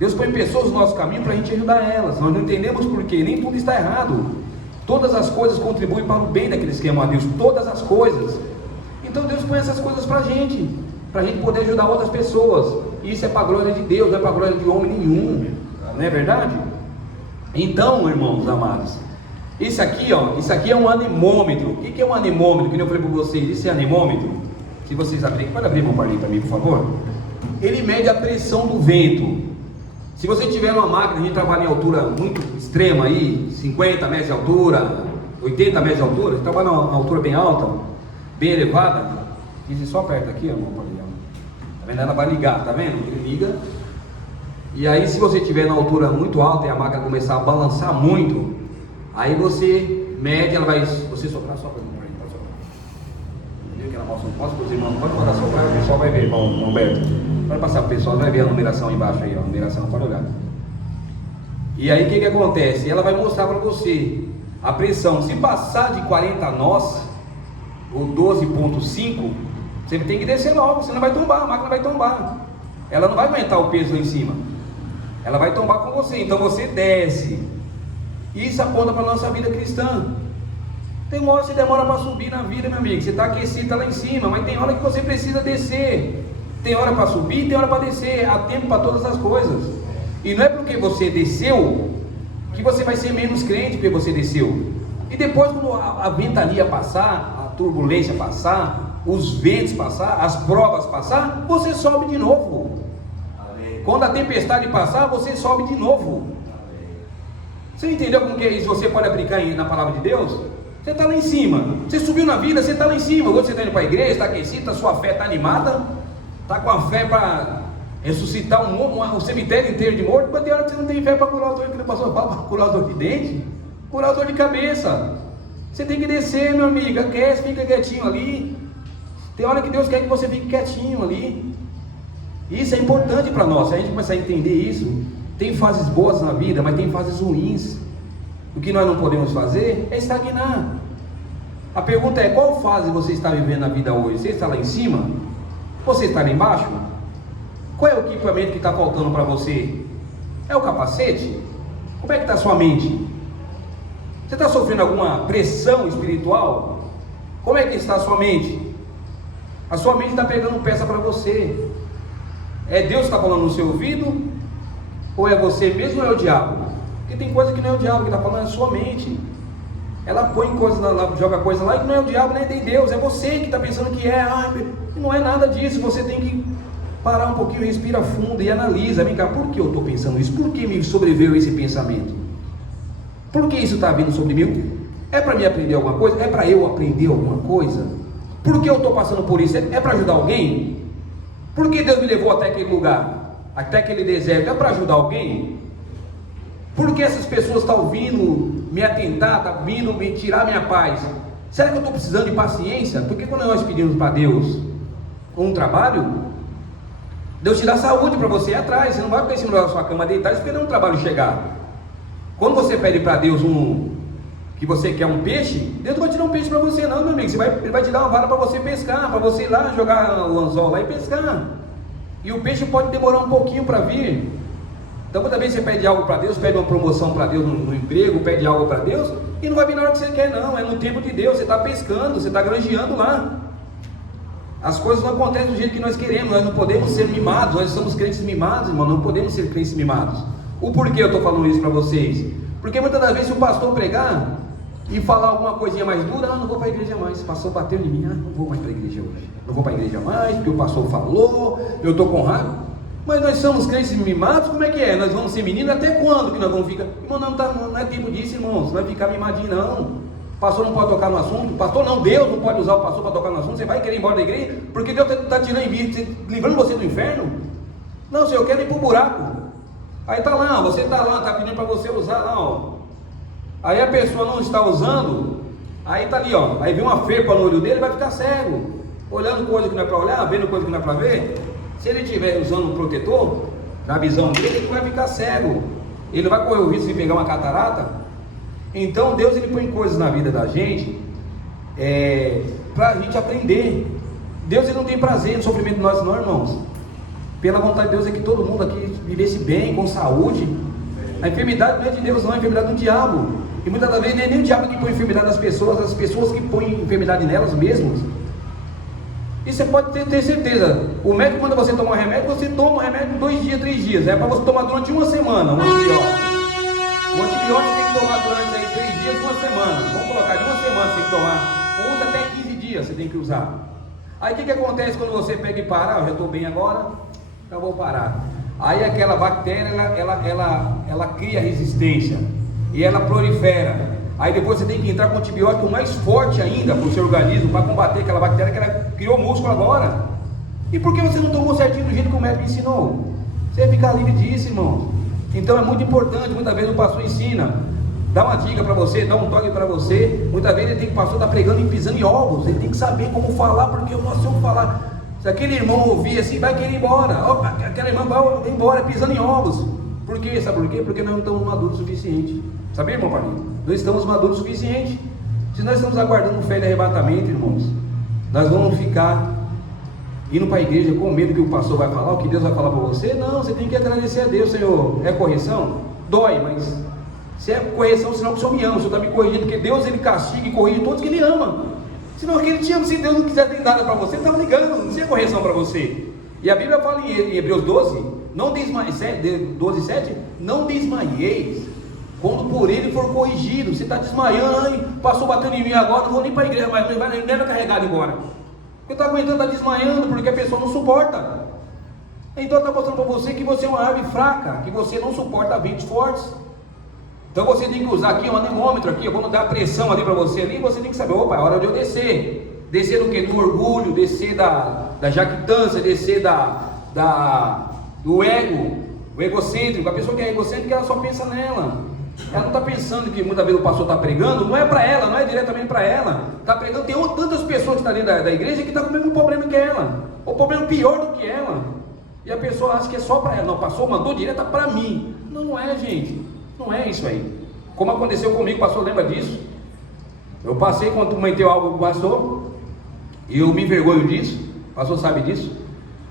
Deus põe pessoas no nosso caminho para a gente ajudar elas. Nós não entendemos por quê, nem tudo está errado. Todas as coisas contribuem para o bem daqueles que amam a Deus, todas as coisas. Então Deus põe essas coisas para a gente poder ajudar outras pessoas. Isso é para a glória de Deus, não é para a glória de homem nenhum, não é verdade? Então, irmãos amados, isso aqui é um anemômetro. O que é um anemômetro? Que eu falei para vocês, isso é anemômetro. Se vocês abrirem, pode abrir para mim, por favor. Ele mede a pressão do vento. Se você tiver uma máquina, a gente trabalha em altura muito extrema aí, 50 metros de altura, 80 metros de altura, você trabalha numa altura bem alta, bem elevada, e você só aperta aqui, irmão, para ligar. Tá vendo? Ela vai ligar, tá vendo? Ele liga. E aí, se você estiver na altura muito alta e a máquina começar a balançar muito, aí você mede, ela vai. Você soprar, sopra, pode soprar. Entendeu que ela mostra? Posso, os irmãos, pode mandar soprar, o pessoal vai ver, irmão Humberto. Pode passar para o pessoal, vai ver a numeração embaixo aí, ó, a numeração, pode olhar. E aí o que acontece? Ela vai mostrar para você a pressão. Se passar de 40 nós, ou 12,5, você tem que descer logo, senão vai tombar, a máquina vai tombar. Ela não vai aguentar o peso lá em cima. Ela vai tombar com você, então você desce. Isso aponta para a nossa vida cristã. Tem uma hora que você demora para subir na vida, meu amigo. Você está aquecido, está lá em cima, mas tem hora que você precisa descer. Tem hora para subir, tem hora para descer. Há tempo para todas as coisas. E não é porque você desceu que você vai ser menos crente porque você desceu. E depois, quando a ventania passar, a turbulência passar, os ventos passar, as provas passar, você sobe de novo. Amém. Quando a tempestade passar, você sobe de novo. Você entendeu como que é isso? Você pode aplicar na palavra de Deus? Você está lá em cima, você subiu na vida, você está lá em cima. Agora você está indo para a igreja, está aquecido, a sua fé está animada, está com a fé para ressuscitar um cemitério inteiro de morto, mas tem hora que você não tem fé para curar o dor que passou, para curar o dor de dente, curar o dor de cabeça. Você tem que descer, meu amigo, aquece, fica quietinho ali. Tem hora que Deus quer que você fique quietinho ali. Isso é importante para nós. Se a gente começar a entender isso, tem fases boas na vida, mas tem fases ruins. O que nós não podemos fazer é estagnar. A pergunta é: qual fase você está vivendo na vida hoje? Você está lá em cima? Você está lá embaixo? Qual é o equipamento que está faltando para você? É o capacete? Como é que está a sua mente? Você está sofrendo alguma pressão espiritual? Como é que está a sua mente? A sua mente está pegando peça para você. É Deus que está falando no seu ouvido? Ou é você mesmo ou é o diabo? Porque tem coisa que não é o diabo que está falando, é a sua mente. Ela põe coisa lá, joga coisa lá, e não é o diabo nem tem Deus, é você que está pensando que é. Não é nada disso. Você tem que parar um pouquinho, respira fundo e analisa. Vem cá, por que eu estou pensando isso? Por que me sobreveio esse pensamento? Por que isso está vindo sobre mim? É para me aprender alguma coisa? É para eu aprender alguma coisa? Por que eu estou passando por isso? É para ajudar alguém? Por que Deus me levou até aquele lugar? Até aquele deserto? É para ajudar alguém? Por que essas pessoas estão vindo me atentar, estão vindo me tirar minha paz? Será que eu estou precisando de paciência? Porque quando nós pedimos para Deus um trabalho, Deus te dá saúde para você ir atrás. Você não vai ficar em cima da sua cama deitado esperando um trabalho chegar. Quando você pede para Deus que você quer um peixe, Deus não vai te dar um peixe para você não, meu amigo. Ele vai te dar uma vara para você pescar, para você ir lá jogar o anzol lá e pescar. E o peixe pode demorar um pouquinho para vir. Então muitas vezes você pede algo para Deus, pede uma promoção para Deus no emprego, pede algo para Deus, e não vai vir na hora que você quer não, é no tempo de Deus. Você está pescando, você está granjeando lá. As coisas não acontecem do jeito que nós queremos. Nós não podemos ser mimados. Nós somos crentes mimados, irmão. Não podemos ser crentes mimados. O porquê eu estou falando isso para vocês? Porque muitas das vezes se o pastor pregar e falar alguma coisinha mais dura, não vou para a igreja mais, o pastor bateu em mim, não vou mais para a igreja hoje, não vou para a igreja mais, porque o pastor falou, eu estou com raiva. Mas nós somos crentes mimados, como é que é? Nós vamos ser meninos até quando que nós vamos ficar? Irmão, não é tempo disso, irmãos. Não vai ficar mimadinho não. O pastor não pode tocar no assunto. O pastor não, Deus não pode usar o pastor para tocar no assunto. Você vai querer ir embora da igreja porque Deus está tirando em vida, livrando você do inferno? Não, Senhor, eu quero ir para o buraco. Aí está lá, você está lá, está pedindo para você usar lá, ó. Aí a pessoa não está usando, aí está ali, ó. Aí vem uma ferpa no olho dele, vai ficar cego, olhando coisa que não é para olhar, vendo coisa que não é para ver. Se ele estiver usando um protetor, na visão dele, ele vai ficar cego. Ele vai correr o risco de pegar uma catarata. Então Deus, ele põe coisas na vida da gente para a gente aprender. Deus, ele não tem prazer no sofrimento de nós não, irmãos. Pela vontade de Deus é que todo mundo aqui vivesse bem, com saúde. A enfermidade não é de Deus não, é a enfermidade do diabo. E muitas das vezes não é nem o diabo que põe enfermidade nas pessoas, as pessoas que põem enfermidade nelas mesmas. E você pode ter certeza, o médico manda você tomar remédio, você toma o remédio 2 dias, 3 dias, é para você tomar durante uma semana, um antibiótico. O antibiótico tem que tomar durante aí 3 dias, uma semana. Vamos colocar de uma semana você tem que tomar, usa até 15 dias você tem que usar. Aí o que acontece quando você pega e para? Eu já estou bem agora, já vou parar. Aí aquela bactéria, ela cria resistência, e ela prolifera. Aí depois você tem que entrar com um antibiótico mais forte ainda para o seu organismo, para combater aquela bactéria que ela criou músculo agora. E por que você não tomou certinho do jeito que o médico ensinou? Você vai ficar livre disso, irmão. Então é muito importante, muitas vezes o pastor ensina, dá uma dica para você, dá um toque para você. Muitas vezes ele tem que, o pastor está pregando e pisando em ovos, ele tem que saber como falar, porque eu não sei como falar. Se aquele irmão ouvir assim, vai querer ir embora. Aquela irmã vai embora pisando em ovos. Por quê? Sabe por quê? Porque nós não estamos maduros o suficiente. Sabia, irmão Paulinho? Nós estamos maduros o suficiente. Se nós estamos aguardando fé de arrebatamento, irmãos, nós vamos ficar indo para a igreja com medo que o pastor vai falar, o que Deus vai falar para você. Não, você tem que agradecer a Deus, Senhor. É correção? Dói, mas Se é correção, senão o Senhor me ama. O Senhor está me corrigindo, porque Deus, Ele castiga e corrige todos que Ele ama. Senão que Ele te ama. Se Deus não quiser ter nada para você, Ele estava ligando, não tinha correção para você. E a Bíblia fala em Hebreus 12, 12:7, não desmaieis quando por Ele for corrigido. Você está desmaiando, passou batendo em mim agora, não vou nem para a igreja, mas vai leva carregado embora. Porque está aguentando, está desmaiando, porque a pessoa não suporta. Então está mostrando para você que você é uma árvore fraca, que você não suporta ventos fortes. Então você tem que usar aqui um anemômetro aqui, quando dá pressão ali para você ali, você tem que saber, opa, é hora de eu descer. Descer do que? Do orgulho, descer da jactância, descer do ego, o egocêntrico. A pessoa que é egocêntrica, ela só pensa nela. Ela não está pensando que muitas vezes o pastor está pregando, não é para ela, não é diretamente para ela. Está pregando, tem tantas pessoas que estão dentro da igreja que estão com o mesmo problema que ela, ou problema pior do que ela. E a pessoa acha que é só para ela. Não, o pastor mandou direto para mim. Não é, gente. Não é isso aí. Como aconteceu comigo, o pastor lembra disso? Eu passei quando comentei algo com o pastor, e eu me envergonho disso. O pastor sabe disso.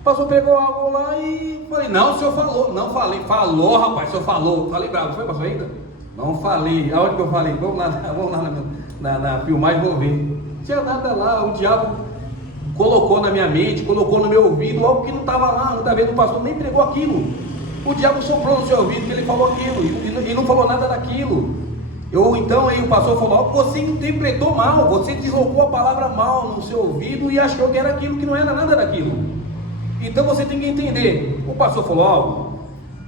O pastor pegou algo lá e falei, não, o senhor falou. Não falei, falou, rapaz, o senhor falou. Falei bravo, foi, pastor, ainda? Não falei. Aonde que eu falei? Vamos lá na filmagem, vou ver. Não tinha nada lá, o diabo colocou na minha mente, colocou no meu ouvido algo que não estava lá. Muitas vezes o pastor nem pregou aquilo. O diabo soprou no seu ouvido que ele falou aquilo e não falou nada daquilo. Então aí o pastor falou, você interpretou mal, você deslocou a palavra mal no seu ouvido e achou que era aquilo que não era nada daquilo. Então você tem que entender. O pastor falou algo,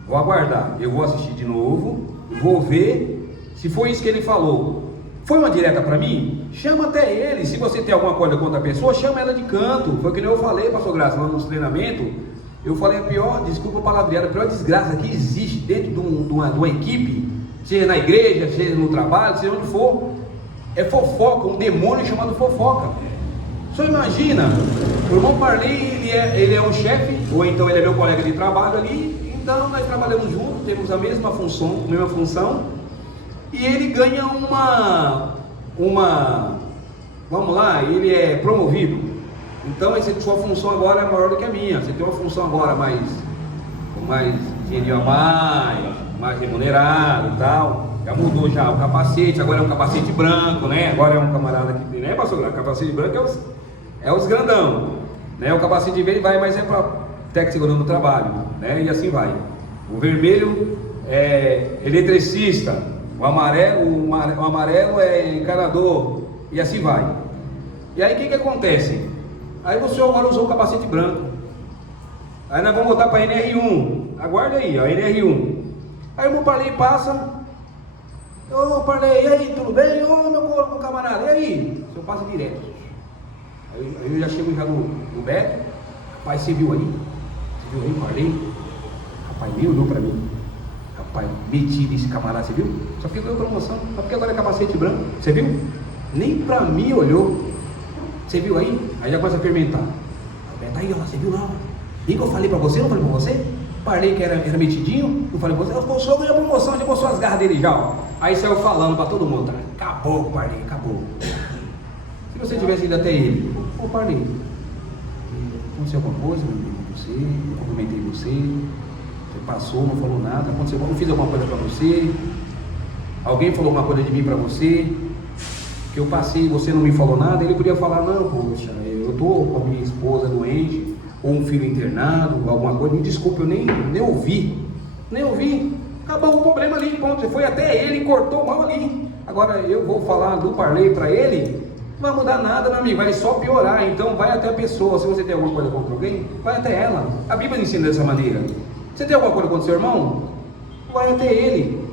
vou aguardar, eu vou assistir de novo, vou ver se foi isso que ele falou. Foi uma direta para mim? Chama até ele. Se você tem alguma coisa contra a pessoa, chama ela de canto. Foi o que eu falei, pastor Graça, lá nos treinamentos. Eu falei, a pior, desculpa a palavreada, a pior desgraça que existe dentro de uma equipe, seja na igreja, seja no trabalho, seja onde for, é fofoca, um demônio chamado fofoca. Só imagina, o irmão Parley, ele é um chefe, ou então ele é meu colega de trabalho ali, então nós trabalhamos juntos, temos a mesma função, e ele ganha vamos lá, ele é promovido. Então sua função agora é maior do que a minha. Você tem uma função agora mais dinheirinho a mais remunerado e tal. Já mudou já o capacete, agora é um capacete branco, né? Agora é um camarada que tem, né, pastor? O capacete branco é os grandão, né? O capacete verde vai, mas é para técnico segurando o trabalho, né? E assim vai. O vermelho é eletricista, o amarelo é encanador, e assim vai. E aí o que acontece? Aí você agora usou o capacete branco. Aí nós vamos voltar para a NR1. Aguarda aí, ó, NR1. Aí o irmão Parley passa. Ô Parley, e aí, tudo bem? Ô meu camarada, e aí? O senhor passa direto. Aí eu já chego já no Beto. Rapaz, você viu aí? Você viu aí, Parley? Rapaz, ele olhou para mim. Rapaz, metido esse camarada, você viu? Só porque ganhou promoção. Só porque agora é capacete branco. Você viu? Nem para mim olhou. Você viu aí? Aí já começa a fermentar. Tá aí, ó, você viu lá? E que eu falei pra você, não falei pra você? Parley que era metidinho, não falei pra você? Eu só ganhei a promoção, já mostrou as garras dele já, ó. Aí saiu falando pra todo mundo, tá? Acabou com o Parley, acabou. Se você tivesse ido até ele, ô Parley, aconteceu alguma coisa com você? Eu cumprimentei você, você passou, não falou nada, aconteceu, eu fiz alguma coisa pra você? Alguém falou alguma coisa de mim pra você? Que eu passei e você não me falou nada? Ele podia falar, não, poxa, eu estou com a minha esposa doente, ou um filho internado, alguma coisa, me desculpe, eu nem ouvi, acabou o problema ali, ponto. Você foi até ele e cortou mal ali. Agora eu vou falar do Parley para ele, não vai mudar nada, meu amigo, vai só piorar. Então vai até a pessoa. Se você tem alguma coisa contra alguém, vai até ela. A Bíblia ensina dessa maneira. Você tem alguma coisa contra o seu irmão? Vai até ele.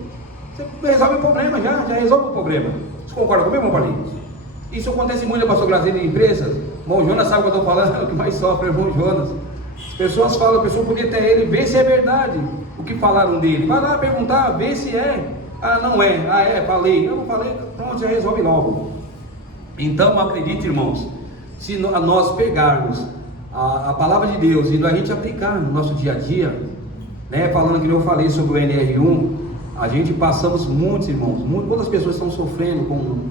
Você resolve o problema, já resolve o problema. Você concorda comigo, irmão Parley? Isso acontece muito, pastor Graça, em empresas. Irmão Jonas sabe o que eu estou falando, o que mais sofre é o irmão Jonas. As pessoas falam, a pessoa podia ter ele, ver se é verdade o que falaram dele. Vai lá perguntar, ver se é. Ah, não é. Ah, é, falei. Eu não falei, pronto, já resolve logo. Então, acredite, irmãos, se nós pegarmos a palavra de Deus e a gente aplicar no nosso dia a dia, né, falando que eu falei sobre o NR1, a gente passamos muitos, irmãos, quantas pessoas estão sofrendo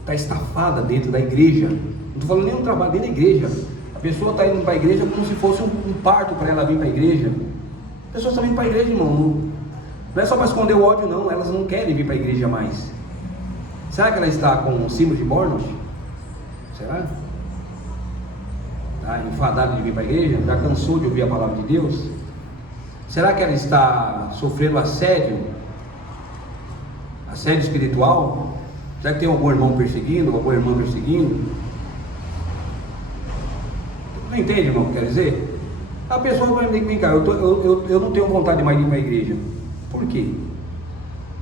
está estafada dentro da igreja. Não estou falando nem no trabalho, dentro da igreja. A pessoa está indo para a igreja como se fosse um parto para ela vir para a igreja. As pessoas estão vindo para a igreja, irmão, Não é só para esconder o ódio, não. Elas não querem vir para a igreja mais. Será que ela está com um símbolo de Bornos? Será? Está enfadada de vir para a igreja? Já cansou de ouvir a palavra de Deus? Será que ela está sofrendo assédio? Assédio espiritual? Será que tem algum irmão perseguindo, alguma irmã perseguindo? Não entende, irmão, quer dizer? A pessoa vai me vem cá, eu não tenho vontade de mais ir para a igreja. Por quê?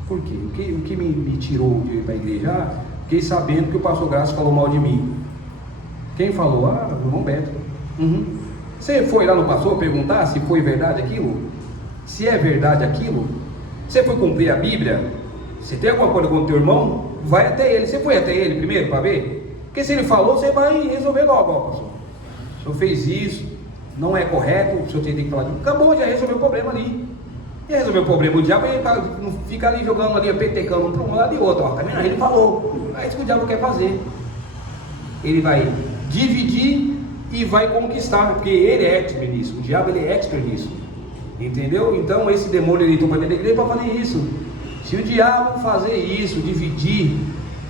Por quê? O que me tirou de ir para a igreja? Ah, fiquei sabendo que o pastor Graça falou mal de mim. Quem falou? Ah, o irmão Beto. Uhum. Você foi lá no pastor perguntar se foi verdade aquilo? Se é verdade aquilo? Você foi cumprir a Bíblia? Se tem alguma coisa com o teu irmão, vai até ele. Você foi até ele primeiro para ver? Porque se ele falou, você vai resolver logo, pastor. O senhor fez isso, não é correto, o senhor tem que falar disso. Acabou, já resolveu o problema ali. E resolveu o problema. O diabo não fica ali jogando ali, petecando um para um lado e outro. Ó, tá vendo? Ele falou. É isso que o diabo quer fazer. Ele vai dividir e vai conquistar, porque ele é expert nisso. O diabo, ele é expert nisso. Entendeu? Então esse demônio ele entrou para dentro da igreja para fazer isso. Se o diabo fazer isso, dividir,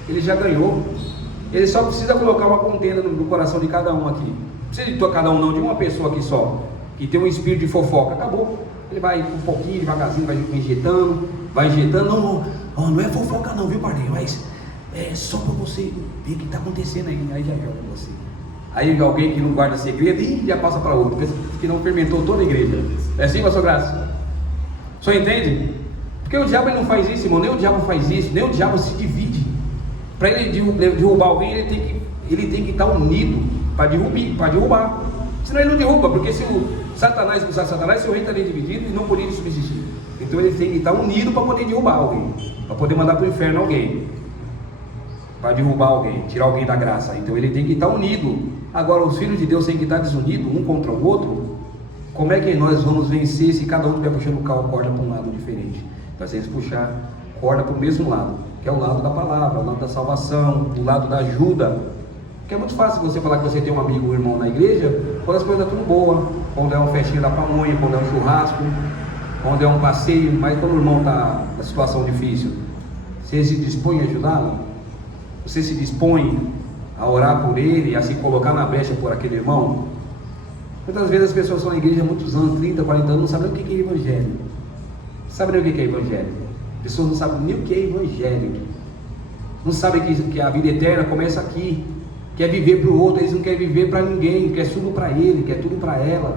ele já ganhou. Ele só precisa colocar uma contenda no coração de cada um aqui. Não precisa de cada um não, de uma pessoa aqui só, que tem um espírito de fofoca. Acabou. Ele vai um pouquinho, devagarzinho, vai injetando. Não é fofoca não, viu, parceiro? Mas é só para você ver o que está acontecendo aí. Aí já joga você. Aí alguém que não guarda segredo, já passa para outro, que não fermentou toda a igreja. É assim, pastor Graça? O senhor entende? Porque o diabo ele não faz isso, irmão. Nem o diabo faz isso, nem o diabo se divide. Para ele derrubar alguém, ele tem que estar unido para derrubar. Senão ele não derruba, porque se o Satanás usar Satanás, seu reino estaria dividido e não poderia subsistir. Então ele tem que estar unido para poder derrubar alguém, para poder mandar para o inferno alguém, para derrubar alguém, tirar alguém da graça. Então ele tem que estar unido. Agora os filhos de Deus têm que estar desunidos um contra o outro. Como é que nós vamos vencer se cada um estiver puxando o corda para um lado diferente? Nós temos que puxar corda para o mesmo lado, que é o lado da palavra, o lado da salvação, o lado da ajuda. Porque é muito fácil você falar que você tem um amigo, um irmão na igreja, quando as coisas estão tudo boas, quando é uma festinha da pamonha, quando é um churrasco, quando é um passeio, mas quando o irmão está na situação difícil, você se dispõe a ajudá-lo? Você se dispõe a orar por ele, a se colocar na brecha por aquele irmão? Muitas vezes as pessoas estão na igreja há muitos anos, 30, 40 anos, não sabem o que é evangelho. Sabem nem o que é evangelho? As pessoas não sabem nem o que é evangelho. Não sabem que a vida eterna começa aqui. Quer viver para o outro, eles não querem viver para ninguém, quer tudo para ele, quer tudo para ela.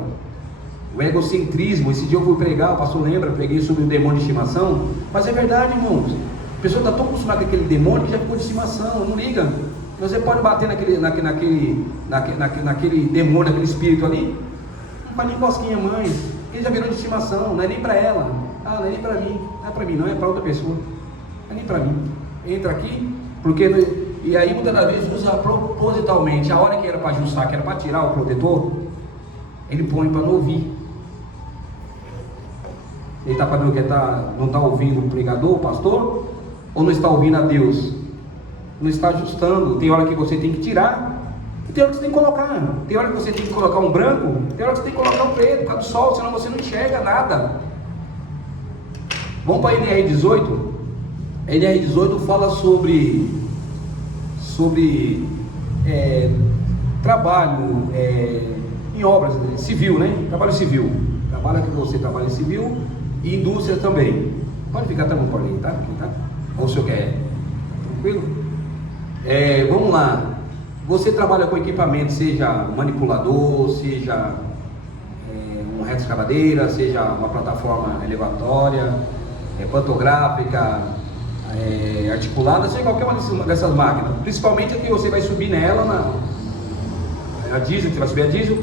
O egocentrismo. Esse dia eu fui pregar, o pastor lembra, eu preguei sobre o demônio de estimação. Mas é verdade, irmãos. A pessoa está tão acostumada com aquele demônio que já ficou de estimação, não liga. Você pode bater naquele demônio, naquele espírito ali, não faz nem cosquinha, mãe. Ele já virou de estimação, não é nem para ela. Ah, não é nem para mim, não é para mim, não é para outra pessoa. Não é nem para mim. Entra aqui, porque... E aí muitas das vezes usa propositalmente. A hora que era para ajustar, que era para tirar o protetor, ele põe para não ouvir. Ele está fazendo o que? Não está ouvindo o pregador, o pastor? Ou não está ouvindo a Deus? Não está ajustando. Tem hora que você tem que tirar, e tem hora que você tem que colocar. Tem hora que você tem que colocar um branco, tem hora que você tem que colocar um preto por causa do sol, senão você não enxerga nada. Vamos para a NR18. A NR18 fala sobre trabalho em obras civil, né? Trabalho civil. Trabalho que você trabalha em civil e indústria também. Pode ficar também por ali, tá? Ou o senhor quer? Tranquilo? Vamos lá. Você trabalha com equipamento, seja manipulador, seja um retroescavadeira, seja uma plataforma elevatória, pantográfica, articulada, seja qualquer uma dessas máquinas. Principalmente a que você vai subir nela, a diesel, você vai subir a diesel,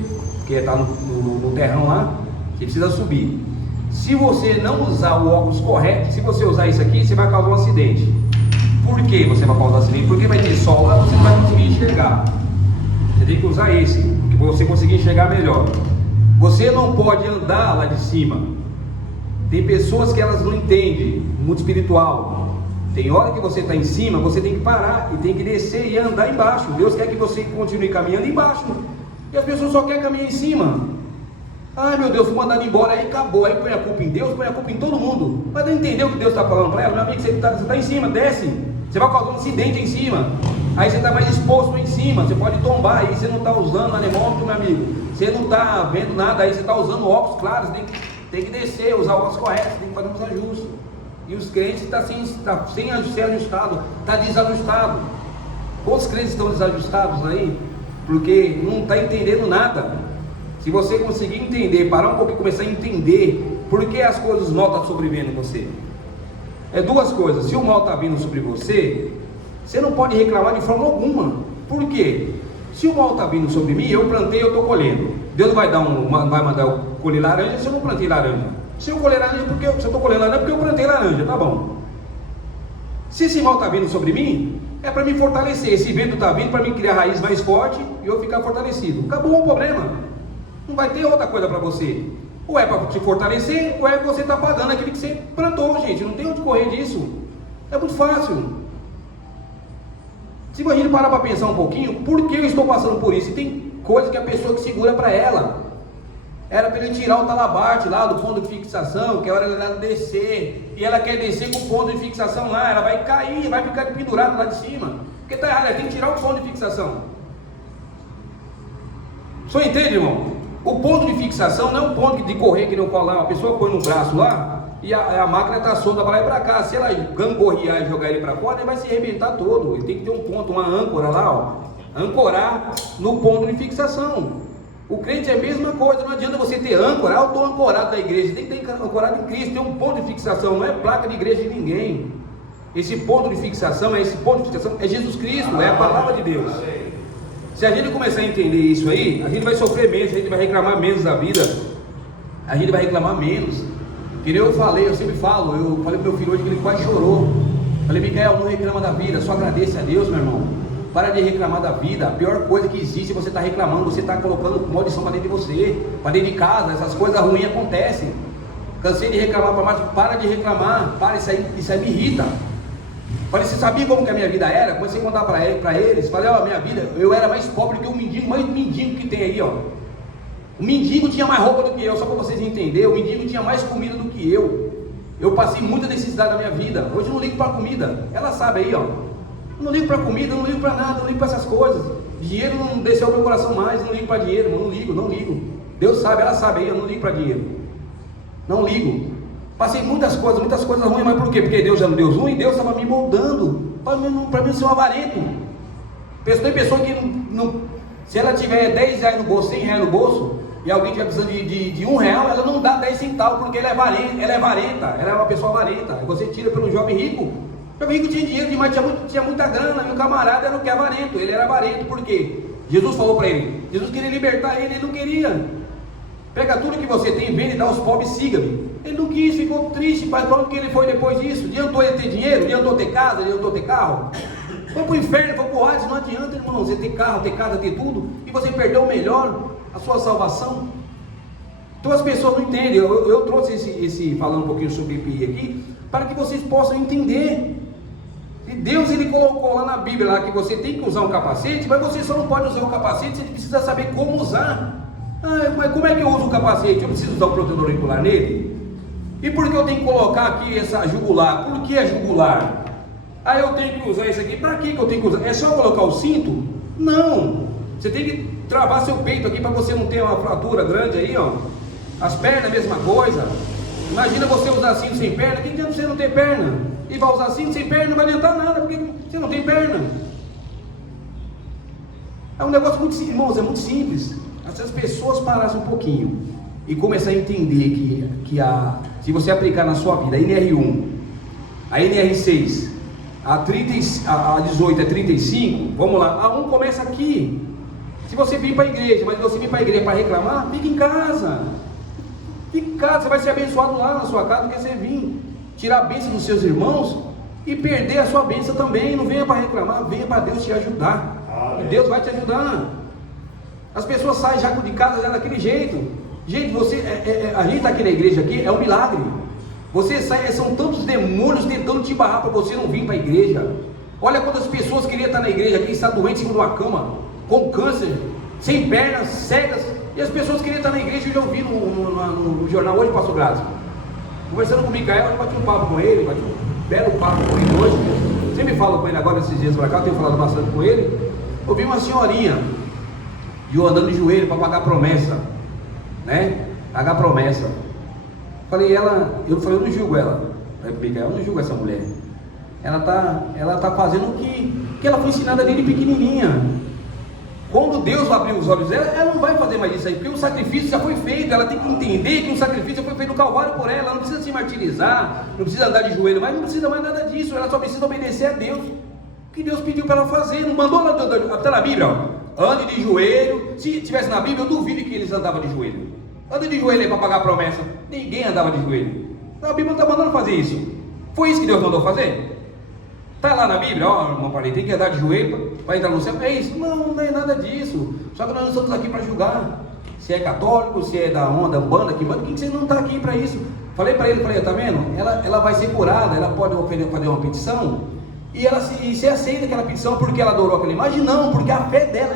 que está no terrão lá, que precisa subir. Se você não usar o óculos correto, se você usar isso aqui, você vai causar um acidente. Por que você vai causar um acidente? Porque vai ter sol lá, você não vai conseguir enxergar. Você tem que usar esse, para você conseguir enxergar melhor. Você não pode andar lá de cima. Tem pessoas que elas não entendem, mundo espiritual. Tem hora que você está em cima, você tem que parar e tem que descer e andar embaixo. Deus quer que você continue caminhando embaixo. E as pessoas só querem caminhar em cima. Ai meu Deus, fui mandado embora, aí acabou, aí põe a culpa em Deus, põe a culpa em todo mundo. Mas não entendeu o que Deus está falando para ela? Meu amigo, você está em cima, desce, você vai causar um acidente em cima, aí você está mais exposto em cima, você pode tombar, aí você não está usando anemômetro, meu amigo, você não está vendo nada, aí você está usando óculos claros, tem que descer, usar óculos corretos, tem que fazer uns ajustes. E os crentes estão sem ser ajustado, está desajustado. Quantos crentes estão desajustados aí? Porque não está entendendo nada. Se você conseguir entender, parar um pouco e começar a entender por que as coisas mal estão sobrevivendo em você. É duas coisas. Se o mal está vindo sobre você, você não pode reclamar de forma alguma. Por quê? Se o mal está vindo sobre mim, eu plantei, eu estou colhendo. Deus vai mandar eu colher laranja se eu não plantei laranja. Se eu colher laranja, se eu estou colhendo laranja, porque eu plantei laranja, tá bom. Se esse mal está vindo sobre mim, é para me fortalecer. Esse vento está vindo para me criar raiz mais forte e eu ficar fortalecido. Acabou o problema. Não vai ter outra coisa para você. Ou é para te fortalecer, ou é que você está pagando aquilo que você plantou, gente. Não tem onde correr disso. É muito fácil. Se a gente parar para pensar um pouquinho, por que eu estou passando por isso? E tem coisa que a pessoa que segura para ela. Era para ele tirar o talabarte lá do ponto de fixação, que é hora dela descer. E ela quer descer com o ponto de fixação lá, ela vai cair, vai ficar pendurada lá de cima. Porque está errado, ela tem que tirar o ponto de fixação. Só entende, irmão? O ponto de fixação não é um ponto de correr que não falar. A pessoa põe no braço lá e a máquina está solta para lá e para cá. Se ela gangorrear e jogar ele para fora, ele vai se arrebentar todo. Ele tem que ter um ponto, uma âncora lá, ó, ancorar no ponto de fixação. O crente é a mesma coisa. Não adianta você ter âncora. Eu estou ancorado da igreja. Tem que ter ancorado em Cristo. Tem um ponto de fixação. Não é placa de igreja de ninguém. Esse ponto de fixação é Jesus Cristo. É a palavra de Deus. Se a gente começar a entender isso aí, a gente vai sofrer menos, a gente vai reclamar menos da vida, a gente vai reclamar menos. Que nem eu falei, eu sempre falo, eu falei pro meu filho hoje que ele quase chorou. Falei, Micael, não reclama da vida, só agradeça a Deus, meu irmão. Para de reclamar da vida. A pior coisa que existe é você estar reclamando, você está colocando maldição para dentro de você, para dentro de casa. Essas coisas ruins acontecem. Cansei de reclamar para mais, para de reclamar, isso aí me irrita. Falei, você sabia como que a minha vida era? Comecei a contar para eles. Falei, ó, minha vida, eu era mais pobre que o mendigo, mais mendigo que tem aí, ó. O mendigo tinha mais roupa do que eu, só para vocês entenderem. O mendigo tinha mais comida do que eu. Eu passei muita necessidade na minha vida. Hoje eu não ligo para comida. Ela sabe aí, ó. Eu não ligo para comida, não ligo para nada, não ligo para essas coisas. Dinheiro não desceu ao meu coração mais, não ligo para dinheiro, não ligo. Deus sabe, ela sabe aí, eu não ligo para dinheiro. Não ligo. Passei muitas coisas ruins, mas por quê? Porque Deus é um Deus ruim, Deus estava me moldando para mim ser um avarento. Tem pessoa que não, se ela tiver 10 reais no bolso, 100 reais no bolso, e alguém estiver precisando de R$1, ela não dá 10 centavos, porque ela é avarenta, ela é uma pessoa avarenta. Você tira pelo jovem rico. O jovem rico tinha dinheiro demais, tinha muita grana, e o camarada era o que é avarento, ele era avarento, por quê? Jesus falou para ele, Jesus queria libertar ele não queria. Pega tudo que você tem, vende e dá aos pobres, siga-me. Ele não quis, ficou triste, mas para onde que ele foi depois disso? Adiantou ele ter dinheiro? Adiantou ter casa? Adiantou ter carro? Foi para o inferno, foi para o Hades. Não adianta, irmão, você ter carro, ter casa, ter tudo, e você perdeu o melhor, a sua salvação. Então as pessoas não entendem. Eu trouxe esse falando um pouquinho sobre IPI aqui, para que vocês possam entender. E Deus, ele colocou lá na Bíblia lá, que você tem que usar um capacete, mas você só não pode usar o capacete, você precisa saber como usar. Mas como é que eu uso o capacete? Eu preciso usar um protetor auricular nele? E por que eu tenho que colocar aqui essa jugular? Por que a jugular? Eu tenho que usar isso aqui. Para que eu tenho que usar? É só colocar o cinto? Não. Você tem que travar seu peito aqui para você não ter uma fratura grande aí, ó. As pernas, a mesma coisa. Imagina você usar cinto sem perna. Que adianta você não ter perna? E vai usar cinto sem perna, não vai adiantar nada, porque você não tem perna. É um negócio muito simples, irmãos, é muito simples. Se as pessoas parassem um pouquinho e começarem a entender se você aplicar na sua vida a NR1, a NR6, a 18 é 35, vamos lá, a 1 começa aqui. Se você vir para a igreja, mas você vir para a igreja para reclamar, fica em casa. Fica em casa, você vai ser abençoado lá na sua casa, porque você vir tirar a bênção dos seus irmãos e perder a sua bênção também. Não venha para reclamar, venha para Deus te ajudar. E Deus vai te ajudar. As pessoas saem já de casa daquele jeito. Gente, a gente está aqui na igreja aqui, é um milagre. Você sai, são tantos demônios tentando te barrar para você não vir para a igreja. Olha quantas pessoas queriam estar na igreja aqui, está doente em cima de uma cama, com câncer, sem pernas, cegas, E as pessoas queriam estar na igreja. Eu já ouvi no jornal hoje, pastor Graça, conversando com o Micael, eu bati um papo com ele, bati um belo papo com ele hoje. Sempre falo com ele agora, esses dias pra cá, eu tenho falado bastante com ele. Eu vi uma senhorinha, e eu andando de joelho para pagar promessa, né? Pagar promessa. Eu não julgo ela. Eu não julgo essa mulher. Ela tá fazendo o que ela foi ensinada desde pequenininha. Quando Deus abriu os olhos dela, ela não vai fazer mais isso aí, porque o sacrifício já foi feito. Ela tem que entender que o sacrifício já foi feito no Calvário por ela. Ela não precisa se martirizar, não precisa andar de joelho, mas não precisa mais nada disso. Ela só precisa obedecer a Deus, o que Deus pediu para ela fazer. Não mandou ela, está na Bíblia, ó, ande de joelho. Se tivesse na Bíblia, eu duvido que eles andavam de joelho. Ande de joelho aí para pagar a promessa. Ninguém andava de joelho. A Bíblia não está mandando fazer isso. Foi isso que Deus mandou fazer? Está lá na Bíblia, ó, irmão, tem que andar de joelho para entrar no céu. É isso? Não é nada disso. Só que nós não estamos aqui para julgar se é católico, se é da onda, Umbanda, que manda. Quem que você não está aqui para isso? Falei para ele, tá vendo? Ela vai ser curada, ela pode fazer uma petição e você aceita aquela petição porque ela adorou aquela imagem? Não, porque a fé dela,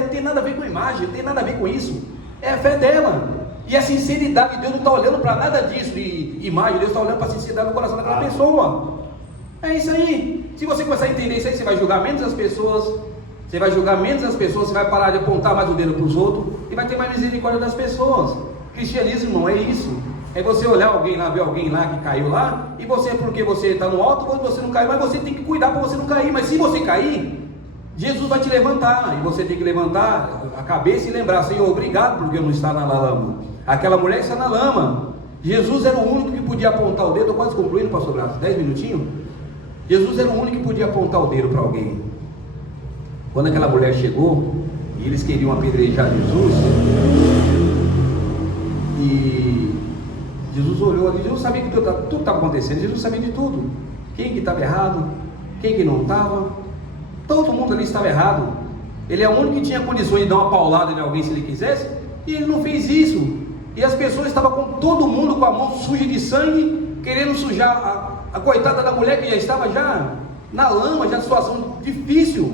não tem nada a ver com a imagem, não tem nada a ver com isso. É a fé dela. E a sinceridade, Deus não está olhando para nada disso de imagem, Deus está olhando para a sinceridade no coração daquela pessoa. É isso aí. Se você começar a entender isso aí, você vai julgar menos as pessoas. Você vai parar de apontar mais o dedo para os outros e vai ter mais misericórdia das pessoas. Cristianismo não é isso. É você olhar alguém lá, ver alguém lá que caiu lá, e você, porque você está no alto, você não caiu, mas você tem que cuidar para você não cair. Mas se você cair, Jesus vai te levantar, e você tem que levantar a cabeça e lembrar: Senhor, obrigado porque eu não estou na lama. Aquela mulher está na lama. Jesus era o único que podia apontar o dedo. Estou quase concluindo, pastor Graça, 10 minutinhos. Jesus era o único que podia apontar o dedo para alguém. Quando aquela mulher chegou e eles queriam apedrejar Jesus, e Jesus olhou ali, Jesus sabia que tudo estava acontecendo, Jesus sabia de tudo, quem que estava errado, quem que não estava, todo mundo ali estava errado. Ele é o único que tinha condições de dar uma paulada em alguém se ele quisesse, e ele não fez isso. E as pessoas estavam com todo mundo com a mão suja de sangue, querendo sujar a coitada da mulher que já estava já na lama, já em situação difícil.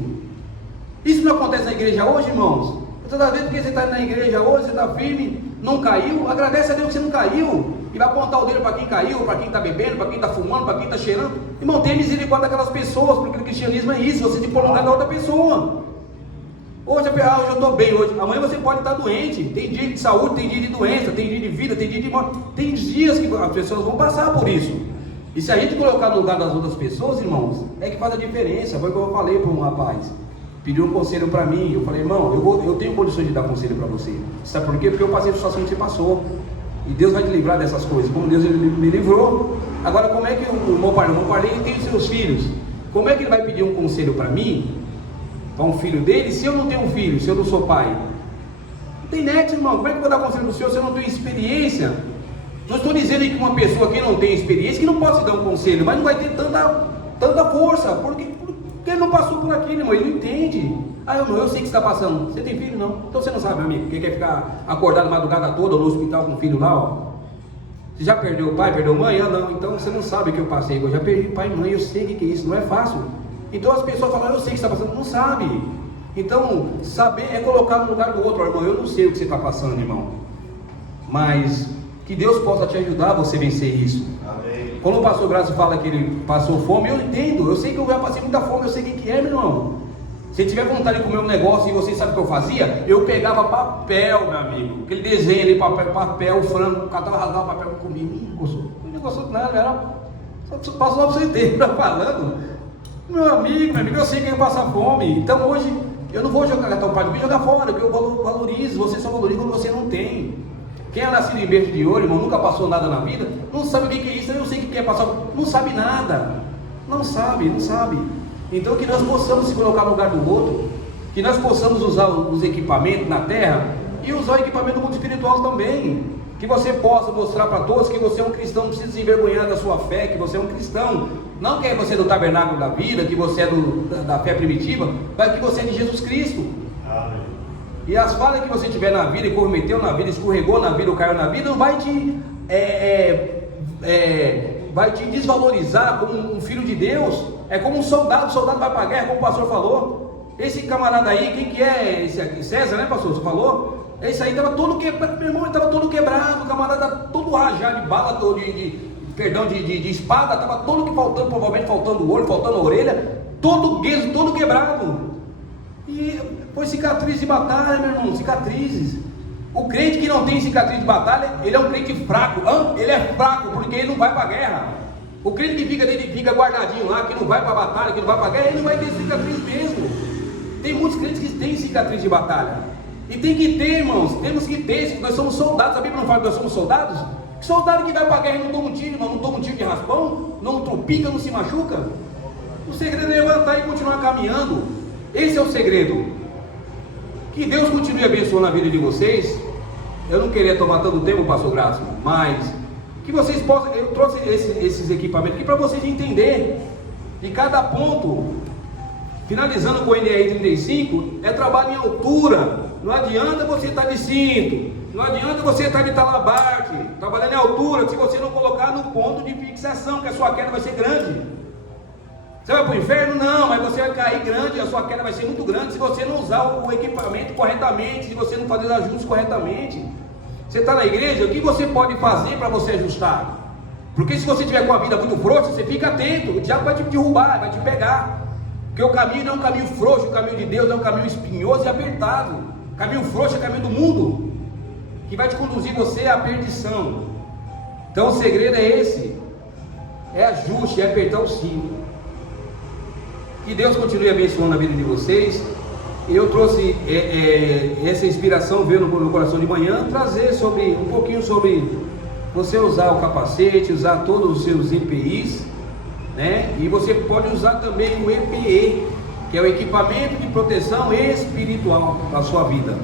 Isso não acontece na igreja hoje, irmãos? Toda vez que você está na igreja hoje, você está firme, não caiu, agradece a Deus que você não caiu, e vai apontar o dedo para quem caiu, para quem está bebendo, para quem está fumando, para quem está cheirando. Irmão, tenha misericórdia daquelas pessoas, porque o cristianismo é isso, você tem que pôr no lugar da outra pessoa. Hoje eu estou bem, hoje, amanhã você pode estar doente. Tem dia de saúde, tem dia de doença, tem dia de vida, tem dia de morte. Tem dias que as pessoas vão passar por isso. E se a gente colocar no lugar das outras pessoas, irmãos, é que faz a diferença. Foi o que eu falei para um rapaz, pediu um conselho para mim. Eu falei: irmão, eu tenho condições de dar conselho para você. Sabe por quê? Porque eu passei a situação que você passou, e Deus vai te livrar dessas coisas, como Deus me livrou. Agora, como é que o meu pai tem os seus filhos, como é que ele vai pedir um conselho para mim, para um filho dele, se eu não tenho um filho, se eu não sou pai? Não tem nexo, irmão. Como é que eu vou dar conselho para o senhor se eu não tenho experiência? Não estou dizendo que uma pessoa que não tem experiência, que não pode se dar um conselho, mas não vai ter tanta força, porque ele não passou por aquilo, irmão, ele não entende. Eu sei que você está passando. Você tem filho? Não. Então você não sabe, meu amigo, quem quer ficar acordado a madrugada toda no hospital com o filho lá, ó. Você já perdeu o pai, perdeu a mãe? Não, então você não sabe o que eu passei. Eu já perdi pai e mãe, eu sei o que é isso, não é fácil. Então as pessoas falam: eu sei que você está passando, não sabe. Então, saber é colocar no lugar do outro. Irmão, eu não sei o que você está passando, irmão, mas que Deus possa te ajudar a você vencer isso. Amém. Quando o pastor Graça fala que ele passou fome, eu entendo, eu sei que eu já passei muita fome, eu sei o que é, meu irmão. Se tiver vontade de comer um negócio e você sabe o que eu fazia, eu pegava papel, meu amigo, aquele desenho ali, papel, frango, catava, rasgava o papel e comia. Não gostou de nada, era só passou para você ter, tá falando. Meu amigo, eu sei que eu ia passar fome. Então hoje eu não vou jogar cartão para jogar fora, porque eu valorizo. Você só valoriza quando você não tem. Quem é nascido em berço de ouro, irmão, nunca passou nada na vida, não sabe o que é isso. Eu sei o que é passar, não sabe nada. Não sabe. Então que nós possamos se colocar no lugar do outro, que nós possamos usar os equipamentos na terra e usar o equipamento do mundo espiritual também. Que você possa mostrar para todos que você é um cristão, não precisa se envergonhar da sua fé, que você é um cristão. Não que você é do tabernáculo da vida, que você é da fé primitiva, mas que você é de Jesus Cristo. Amém. E as falhas que você tiver na vida, e cometeu na vida, escorregou na vida, ou caiu na vida, não vai te desvalorizar como um filho de Deus. É como um soldado, o soldado vai para a guerra, como o pastor falou. Esse camarada aí, quem que é esse aqui? César, né, pastor? Você falou? Esse aí estava todo quebrado, meu irmão, estava todo quebrado, o camarada todo rajado de bala, todo de espada, estava todo que faltando, provavelmente faltando olho, faltando orelha, todo gueso, todo quebrado. E foi cicatriz de batalha, meu irmão, cicatrizes. O crente que não tem cicatriz de batalha, ele é um crente fraco. Ele é fraco porque ele não vai para a guerra. O crente que fica guardadinho lá, que não vai para a batalha, que não vai para a guerra, ele não vai ter cicatriz mesmo. Tem muitos crentes que têm cicatriz de batalha. E tem que ter, irmãos, temos que ter. Nós somos soldados, a Bíblia não fala que nós somos soldados? Soldado que vai para a guerra e não toma um tiro, irmão, não toma um tiro de raspão, não tropica, não se machuca. O segredo é levantar e continuar caminhando. Esse é o segredo. Que Deus continue abençoando a vida de vocês. Eu não queria tomar tanto tempo, pastor Graça, mas que vocês possam, eu trouxe esses equipamentos aqui para vocês entenderem. E cada ponto, finalizando com o NR 35, é trabalho em altura. Não adianta você estar de cinto, não adianta você estar de talabarte, trabalhando em altura, se você não colocar no ponto de fixação, que a sua queda vai ser grande. Você vai para o inferno? Não, mas você vai cair grande, a sua queda vai ser muito grande se você não usar o equipamento corretamente, se você não fazer os ajustes corretamente. Você está na igreja, o que você pode fazer para você ajustar? Porque se você tiver com a vida muito frouxa, você fica atento, o diabo vai te derrubar, vai te pegar. Porque o caminho não é um caminho frouxo, o caminho de Deus é um caminho espinhoso e apertado. O caminho frouxo é o caminho do mundo, que vai te conduzir você à perdição. Então o segredo é esse, é ajuste, é apertar o cinto. Que Deus continue abençoando a vida de vocês. Eu trouxe essa inspiração, veio no meu coração de manhã, trazer um pouquinho sobre você usar o capacete, usar todos os seus EPIs, né? E você pode usar também o EPE, que é o equipamento de proteção espiritual para a sua vida.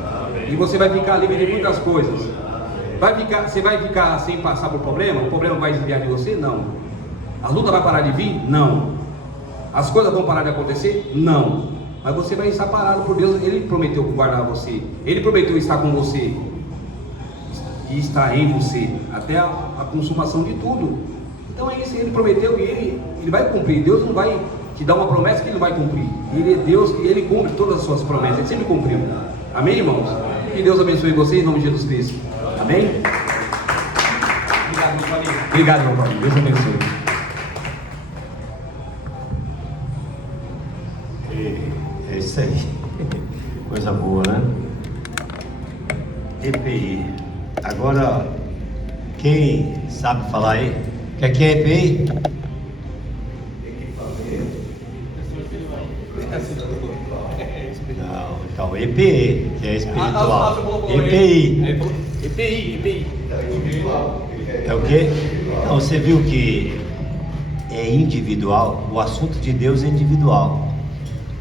E você vai ficar livre de muitas coisas. Você vai ficar sem passar por problema? O problema vai desviar de você? Não. A luta vai parar de vir? Não. As coisas vão parar de acontecer? Não. Mas você vai estar parado por Deus. Ele prometeu guardar você. Ele prometeu estar com você e estar em você até a consumação de tudo. Então é isso, ele prometeu e ele vai cumprir. Deus não vai te dar uma promessa que ele não vai cumprir. Ele é Deus e ele cumpre todas as suas promessas. Ele sempre cumpriu. Amém, irmãos? Que Deus abençoe vocês em nome de Jesus Cristo. Amém? Obrigado, meu pai. Obrigado, meu pai. Deus abençoe. É isso aí. Coisa boa, né? EPI. Agora, quem sabe falar aí? O que é EPI? Não, então EPI, que é espiritual. EPI. EPI. É o quê? Não, você viu que é individual, o assunto de Deus é individual.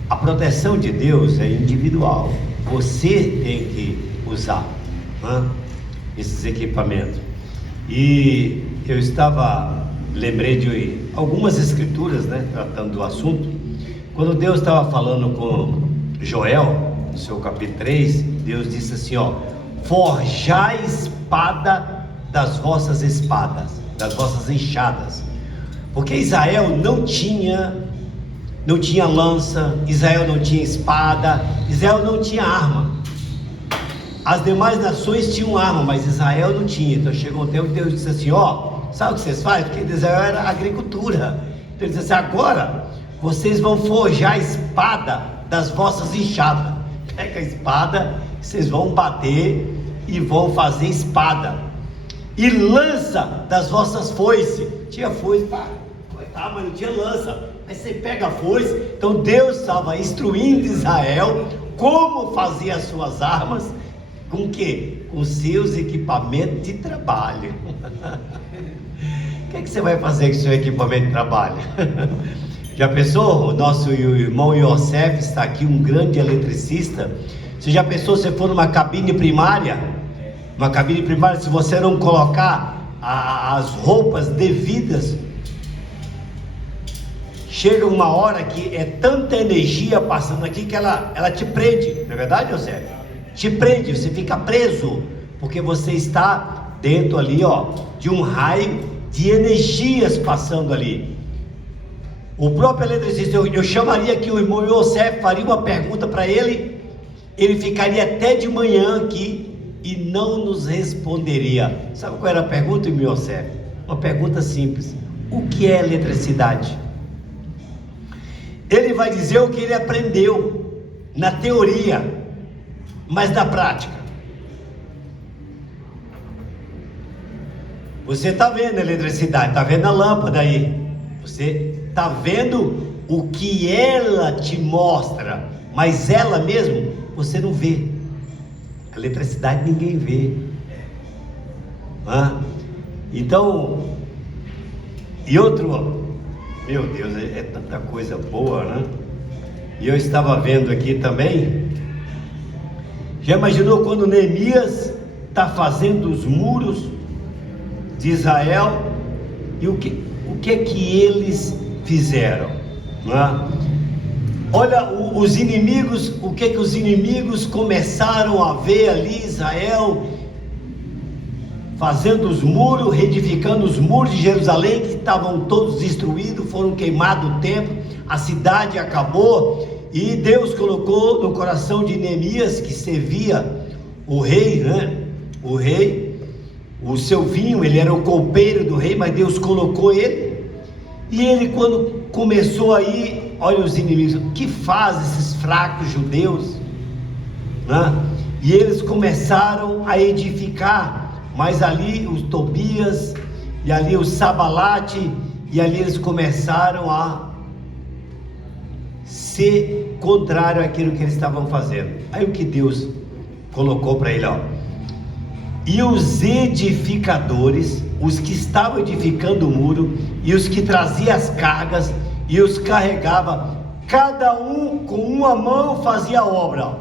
A proteção de Deus é individual. Você tem que usar esses equipamentos. E eu lembrei de algumas escrituras, né, tratando do assunto. Quando Deus estava falando com Joel, no seu capítulo 3, Deus disse assim, forjai espada das vossas espadas, das vossas enxadas. Porque Israel não tinha lança, Israel não tinha espada, Israel não tinha arma. As demais nações tinham arma, mas Israel não tinha. Então chegou um tempo que Deus disse assim, sabe o que vocês fazem? Porque Israel era agricultura. Então ele disse assim, agora vocês vão forjar a espada das vossas enxadas. Pega a espada, vocês vão bater e vão fazer espada. E lança das vossas foices. Tinha foice, mas não tinha lança. Aí você pega a foice. Então Deus estava instruindo Israel como fazer as suas armas. Com o quê? Com seus equipamentos de trabalho. O que você vai fazer com seu equipamento de trabalho? Já pensou? O nosso irmão Yosef está aqui, um grande eletricista. Você já pensou se for numa cabine primária? Uma cabine primária, se você não colocar as roupas devidas, chega uma hora que é tanta energia passando aqui que ela te prende, não é verdade, José? Te prende, você fica preso, porque você está dentro ali, de um raio de energias passando ali. O próprio eletricista, eu chamaria aqui o irmão José, faria uma pergunta para ele, ele ficaria até de manhã aqui, e não nos responderia. Sabe qual era a pergunta, meu Yosef? Uma pergunta simples: o que é eletricidade? Ele vai dizer o que ele aprendeu na teoria, mas na prática. Você está vendo a eletricidade, está vendo a lâmpada aí, você está vendo o que ela te mostra, mas ela mesmo você não vê. A eletricidade ninguém vê. Então, e outro, meu Deus, é tanta coisa boa, né? E eu estava vendo aqui também. Já imaginou quando Neemias está fazendo os muros de Israel? E o que é que eles fizeram? Olha, os inimigos, o que é que os inimigos começaram a ver ali? Israel fazendo os muros, reedificando os muros de Jerusalém, que estavam todos destruídos, foram queimados o templo, a cidade acabou, e Deus colocou no coração de Neemias, que servia o rei, o rei, o seu vinho, ele era o copeiro do rei, mas Deus colocou ele, e ele, quando começou aí, olha os inimigos, o que fazem esses fracos judeus? E eles começaram a edificar, mas ali os Tobias, e ali o Sabalate, e ali eles começaram a ser contrário àquilo que eles estavam fazendo. Aí o que Deus colocou para ele, e os edificadores, os que estavam edificando o muro, e os que traziam as cargas, e os carregava, cada um com uma mão fazia a obra,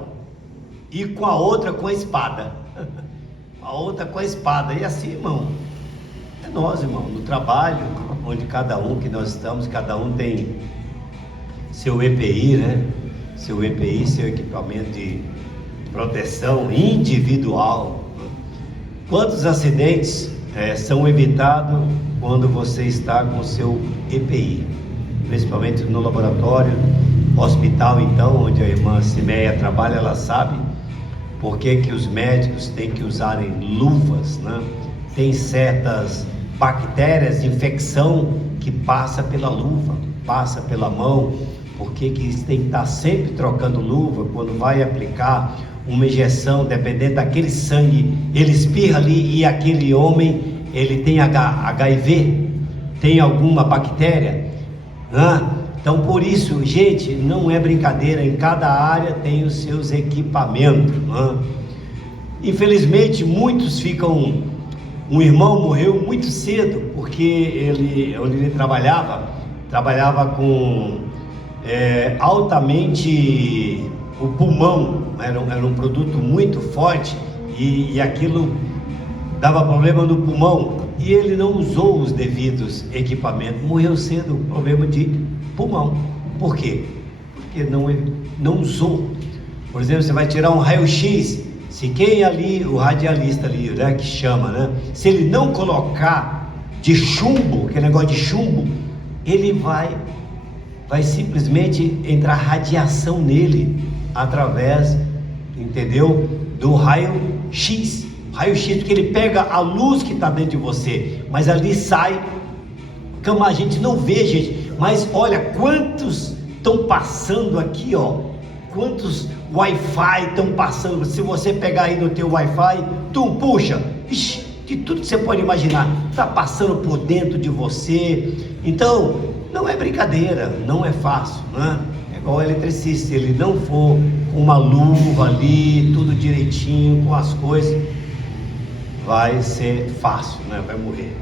e com a outra com a espada, a outra com a espada, e assim, irmão, é nós, irmão, no trabalho, onde cada um que nós estamos, cada um tem seu EPI, seu EPI, seu equipamento de proteção individual. Quantos acidentes são evitados quando você está com seu EPI, principalmente no laboratório, hospital, então, onde a irmã Simeia trabalha, ela sabe por que os médicos têm que usarem luvas, Tem certas bactérias, infecção que passa pela luva, passa pela mão, porque que eles têm que estar sempre trocando luva quando vai aplicar uma injeção, dependendo daquele sangue, ele espirra ali e aquele homem, ele tem HIV, tem alguma bactéria, Então por isso, gente, não é brincadeira, em cada área tem os seus equipamentos, Infelizmente muitos ficam, um irmão morreu muito cedo, porque onde ele trabalhava com altamente o pulmão, era um produto muito forte, e aquilo dava problema no pulmão, e ele não usou os devidos equipamentos, morreu cedo, problema de pulmão. Por quê? Porque não usou. Por exemplo, você vai tirar um raio-x, se quem ali, o radialista ali, que chama, se ele não colocar de chumbo, aquele negócio de chumbo, ele vai simplesmente entrar radiação nele, através, entendeu? Do raio-x, porque ele pega a luz que está dentro de você, mas ali sai, como a gente não vê, gente, mas olha, quantos estão passando aqui, quantos Wi-Fi estão passando, se você pegar aí no teu Wi-Fi, puxa, de tudo que você pode imaginar, está passando por dentro de você. Então, não é brincadeira, não é fácil, É igual o eletricista, se ele não for com uma luva ali, tudo direitinho, com as coisas, vai ser fácil, vai morrer,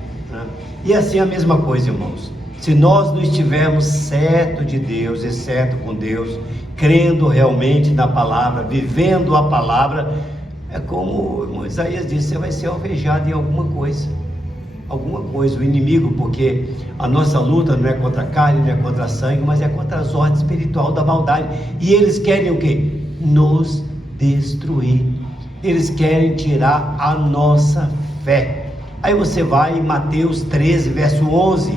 E assim a mesma coisa, irmãos, se nós não estivermos certo de Deus e certo com Deus, crendo realmente na palavra, vivendo a palavra, é como o irmão Isaías disse, você vai ser alvejado em alguma coisa, o inimigo, porque a nossa luta não é contra a carne, não é contra a sangue, mas é contra as ordens espirituais da maldade, e eles querem o quê? Nos destruir, eles querem tirar a nossa fé. Aí você vai em Mateus 13, verso 11,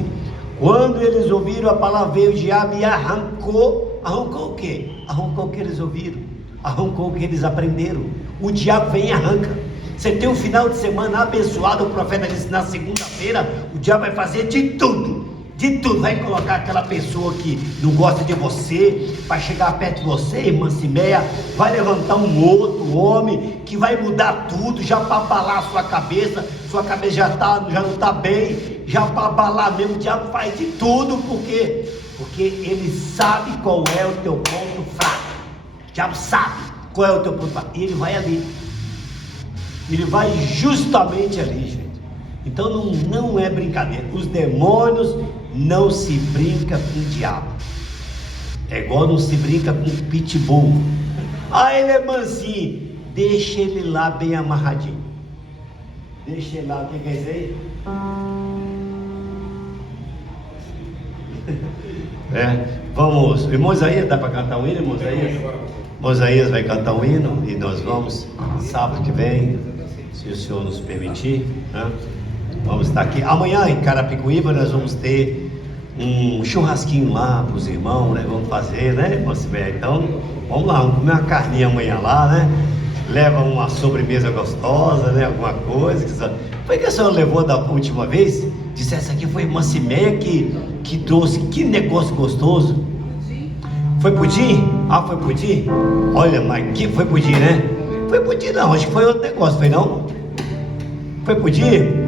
quando eles ouviram a palavra, veio o diabo e arrancou o quê? Arrancou o que eles ouviram, arrancou o que eles aprenderam. O diabo vem e arranca. Você tem um final de semana abençoado. O profeta disse: na segunda-feira o diabo vai fazer de tudo. De tudo, vai colocar aquela pessoa que não gosta de você, vai chegar perto de você, irmã Simeia, vai levantar um outro homem que vai mudar tudo, já para abalar a sua cabeça já não está bem, já para abalar mesmo. O diabo faz de tudo, porque ele sabe qual é o teu ponto fraco. O diabo sabe qual é o teu ponto fraco, e ele vai ali, ele vai justamente ali, gente. Então não é brincadeira. Os demônios não se brinca com o diabo. É igual não se brinca com o pitbull. Ele é mansinho, deixa ele lá bem amarradinho. Deixa ele lá. O que é isso aí? Vamos, irmão Isaías, dá para cantar um hino, irmão Isaías? Irmão Isaías vai cantar um hino e nós vamos sábado que vem, se o Senhor nos permitir, né? Vamos estar aqui. Amanhã em Carapicuíba nós vamos ter um churrasquinho lá para os irmãos, né? Vamos fazer, né, irmão Sibé? Então, vamos lá, vamos comer uma carninha amanhã lá, né? Leva uma sobremesa gostosa, né? Alguma coisa. Foi que a senhora levou da última vez? Disse: essa aqui foi irmã Simeia que trouxe. Que negócio gostoso. Foi pudim? Foi pudim? Olha, mas que foi pudim, né? Foi pudim não, acho que foi outro negócio, foi não? Foi pudim?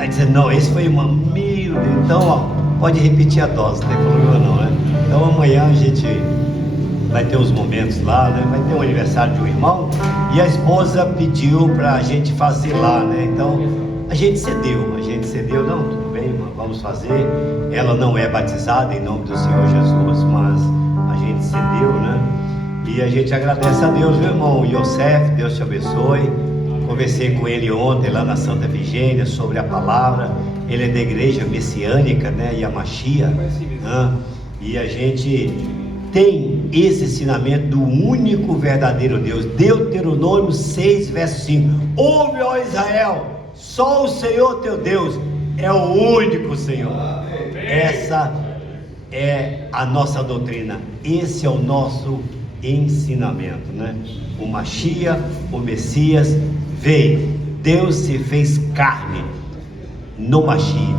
Aí disse: não, esse foi irmã. Meu Deus. Então, pode repetir a dose, não tem problema não, né? Então amanhã a gente vai ter os momentos lá, né? Vai ter um aniversário de um irmão e a esposa pediu para a gente fazer lá, né? Então a gente cedeu, não, tudo bem, irmã, vamos fazer. Ela não é batizada em nome do Senhor Jesus, mas a gente cedeu, né? E a gente agradece a Deus, meu irmão Yosef, Deus te abençoe. Conversei com ele ontem lá na Santa Vigênia sobre a palavra. Ele é da igreja messiânica, né? Yamashia, né? E a gente tem esse ensinamento do único verdadeiro Deus. Deuteronômio 6, verso 5: ouve, ó Israel, só o Senhor teu Deus é o único Senhor. Essa é a nossa doutrina, esse é o nosso ensinamento, né? O Machia, o Messias veio, Deus se fez carne no Machia,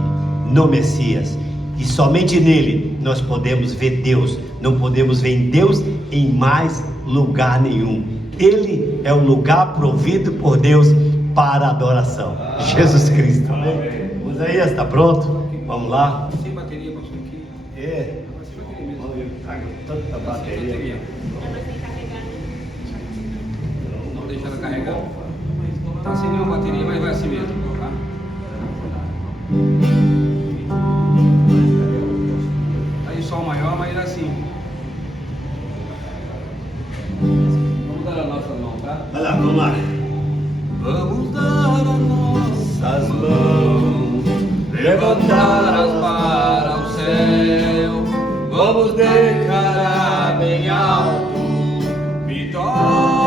no Messias, e somente nele nós podemos ver Deus. Não podemos ver em Deus em mais lugar nenhum. Ele é o lugar provido por Deus para a adoração. Jesus Cristo, né? O Isaías está pronto? Vamos lá. Sem bateria, pastor, aqui. Tanta bateria. Não deixa ela carregar. Tá sem nenhuma bateria, mas vai assim mesmo, tá? Aí sol maior, mas assim. Vamos dar a nossa mão, tá? Vai lá, vamos lá. Vamos dar as nossas mãos, levantar-as para o céu. Vamos declarar bem alto vitória.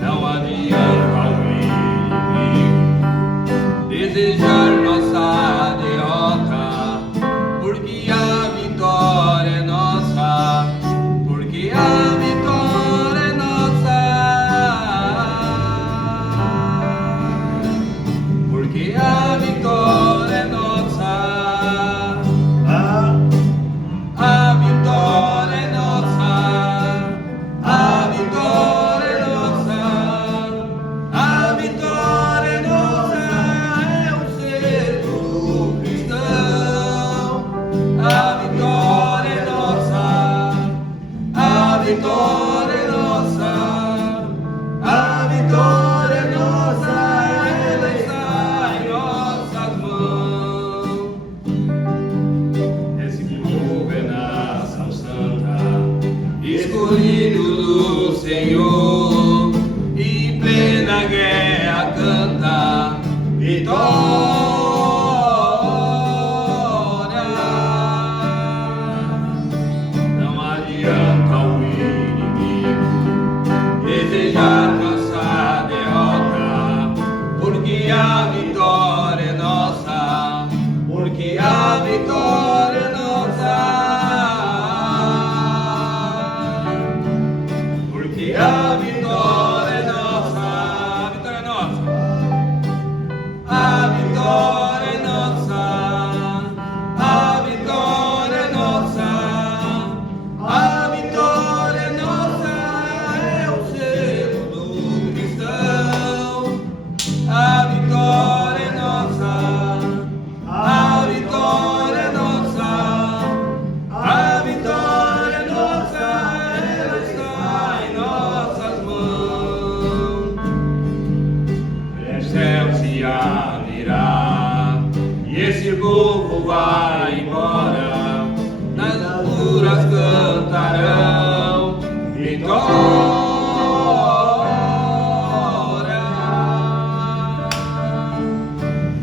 Não adianta o inimigo desejar nossa derrota, porque a vitória é nossa, porque a vitória é nossa, porque a vitória é nossa, a vitória é nossa, a vitória é nossa, a vitória é nossa, é o ser do cristão, a vitória é nossa, a vitória é nossa, a vitória é nossa, ela está em nós. virá, e esse povo vai embora, nas alturas cantarão vitória.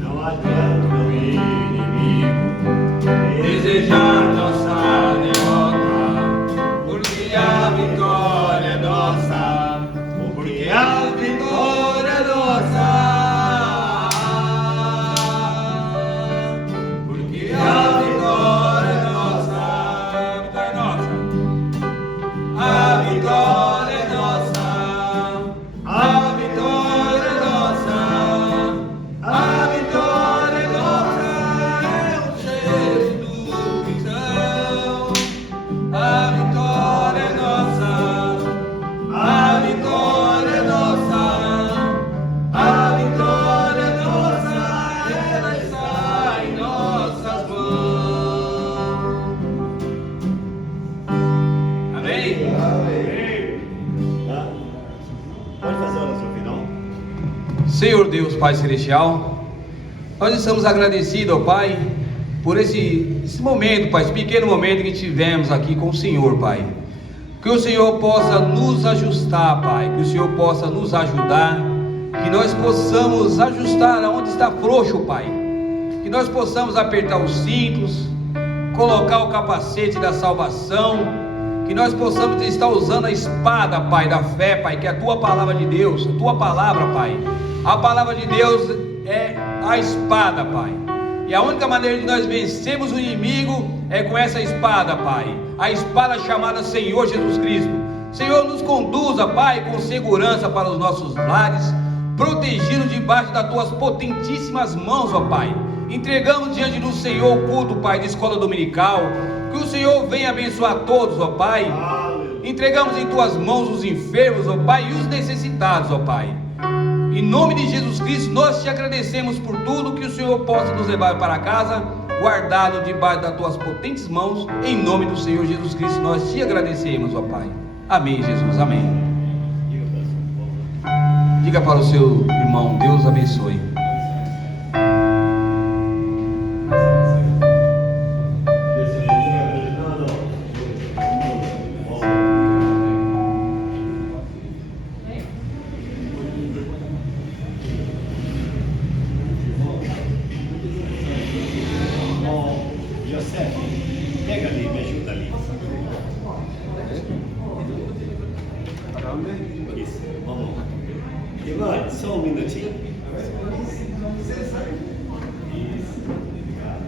Não adianta o inimigo Desejar nossa derrota, porque a vitória é nossa, porque a vitória é nossa, porque a vitória é nossa, a vitória é nossa, a vitória é nossa, a vitória é nossa, é o cheiro do cristão. A vitória é nossa, a vitória é nossa, a vitória é nossa, ela está em nossas mãos. Amém? Tá? Pode fazer a oração final? Senhor Deus, Pai Celestial, nós estamos agradecidos, ó Pai, por esse momento, Pai, esse pequeno momento que tivemos aqui com o Senhor, Pai. Que o Senhor possa nos ajustar, Pai, que o Senhor possa nos ajudar, que nós possamos ajustar aonde está frouxo, Pai, que nós possamos apertar os cintos, colocar o capacete da salvação, que nós possamos estar usando a espada, Pai, da fé, Pai, que é a Tua Palavra de Deus, a Tua Palavra, Pai. A Palavra de Deus é a espada, Pai. E a única maneira de nós vencermos o inimigo é com essa espada, Pai. A espada chamada Senhor Jesus Cristo. Senhor, nos conduza, Pai, com segurança para os nossos lares, protegidos debaixo das Tuas potentíssimas mãos, ó Pai. Entregamos diante do Senhor o culto, Pai, de escola dominical. Que o Senhor venha abençoar todos, ó Pai. Entregamos em Tuas mãos os enfermos, ó Pai, e os necessitados, ó Pai. Em nome de Jesus Cristo, nós Te agradecemos por tudo, que o Senhor possa nos levar para casa, guardado debaixo das Tuas potentes mãos. Em nome do Senhor Jesus Cristo, nós Te agradecemos, ó Pai. Amém, Jesus, amém. Diga para o seu irmão: Deus abençoe. José, pega ali, me ajuda ali. Isso, vamos lá. Irmã, só um minutinho. Isso, obrigado.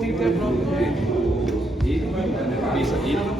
Tem que ter a prova dele. Ele vai mudar na cabeça dele.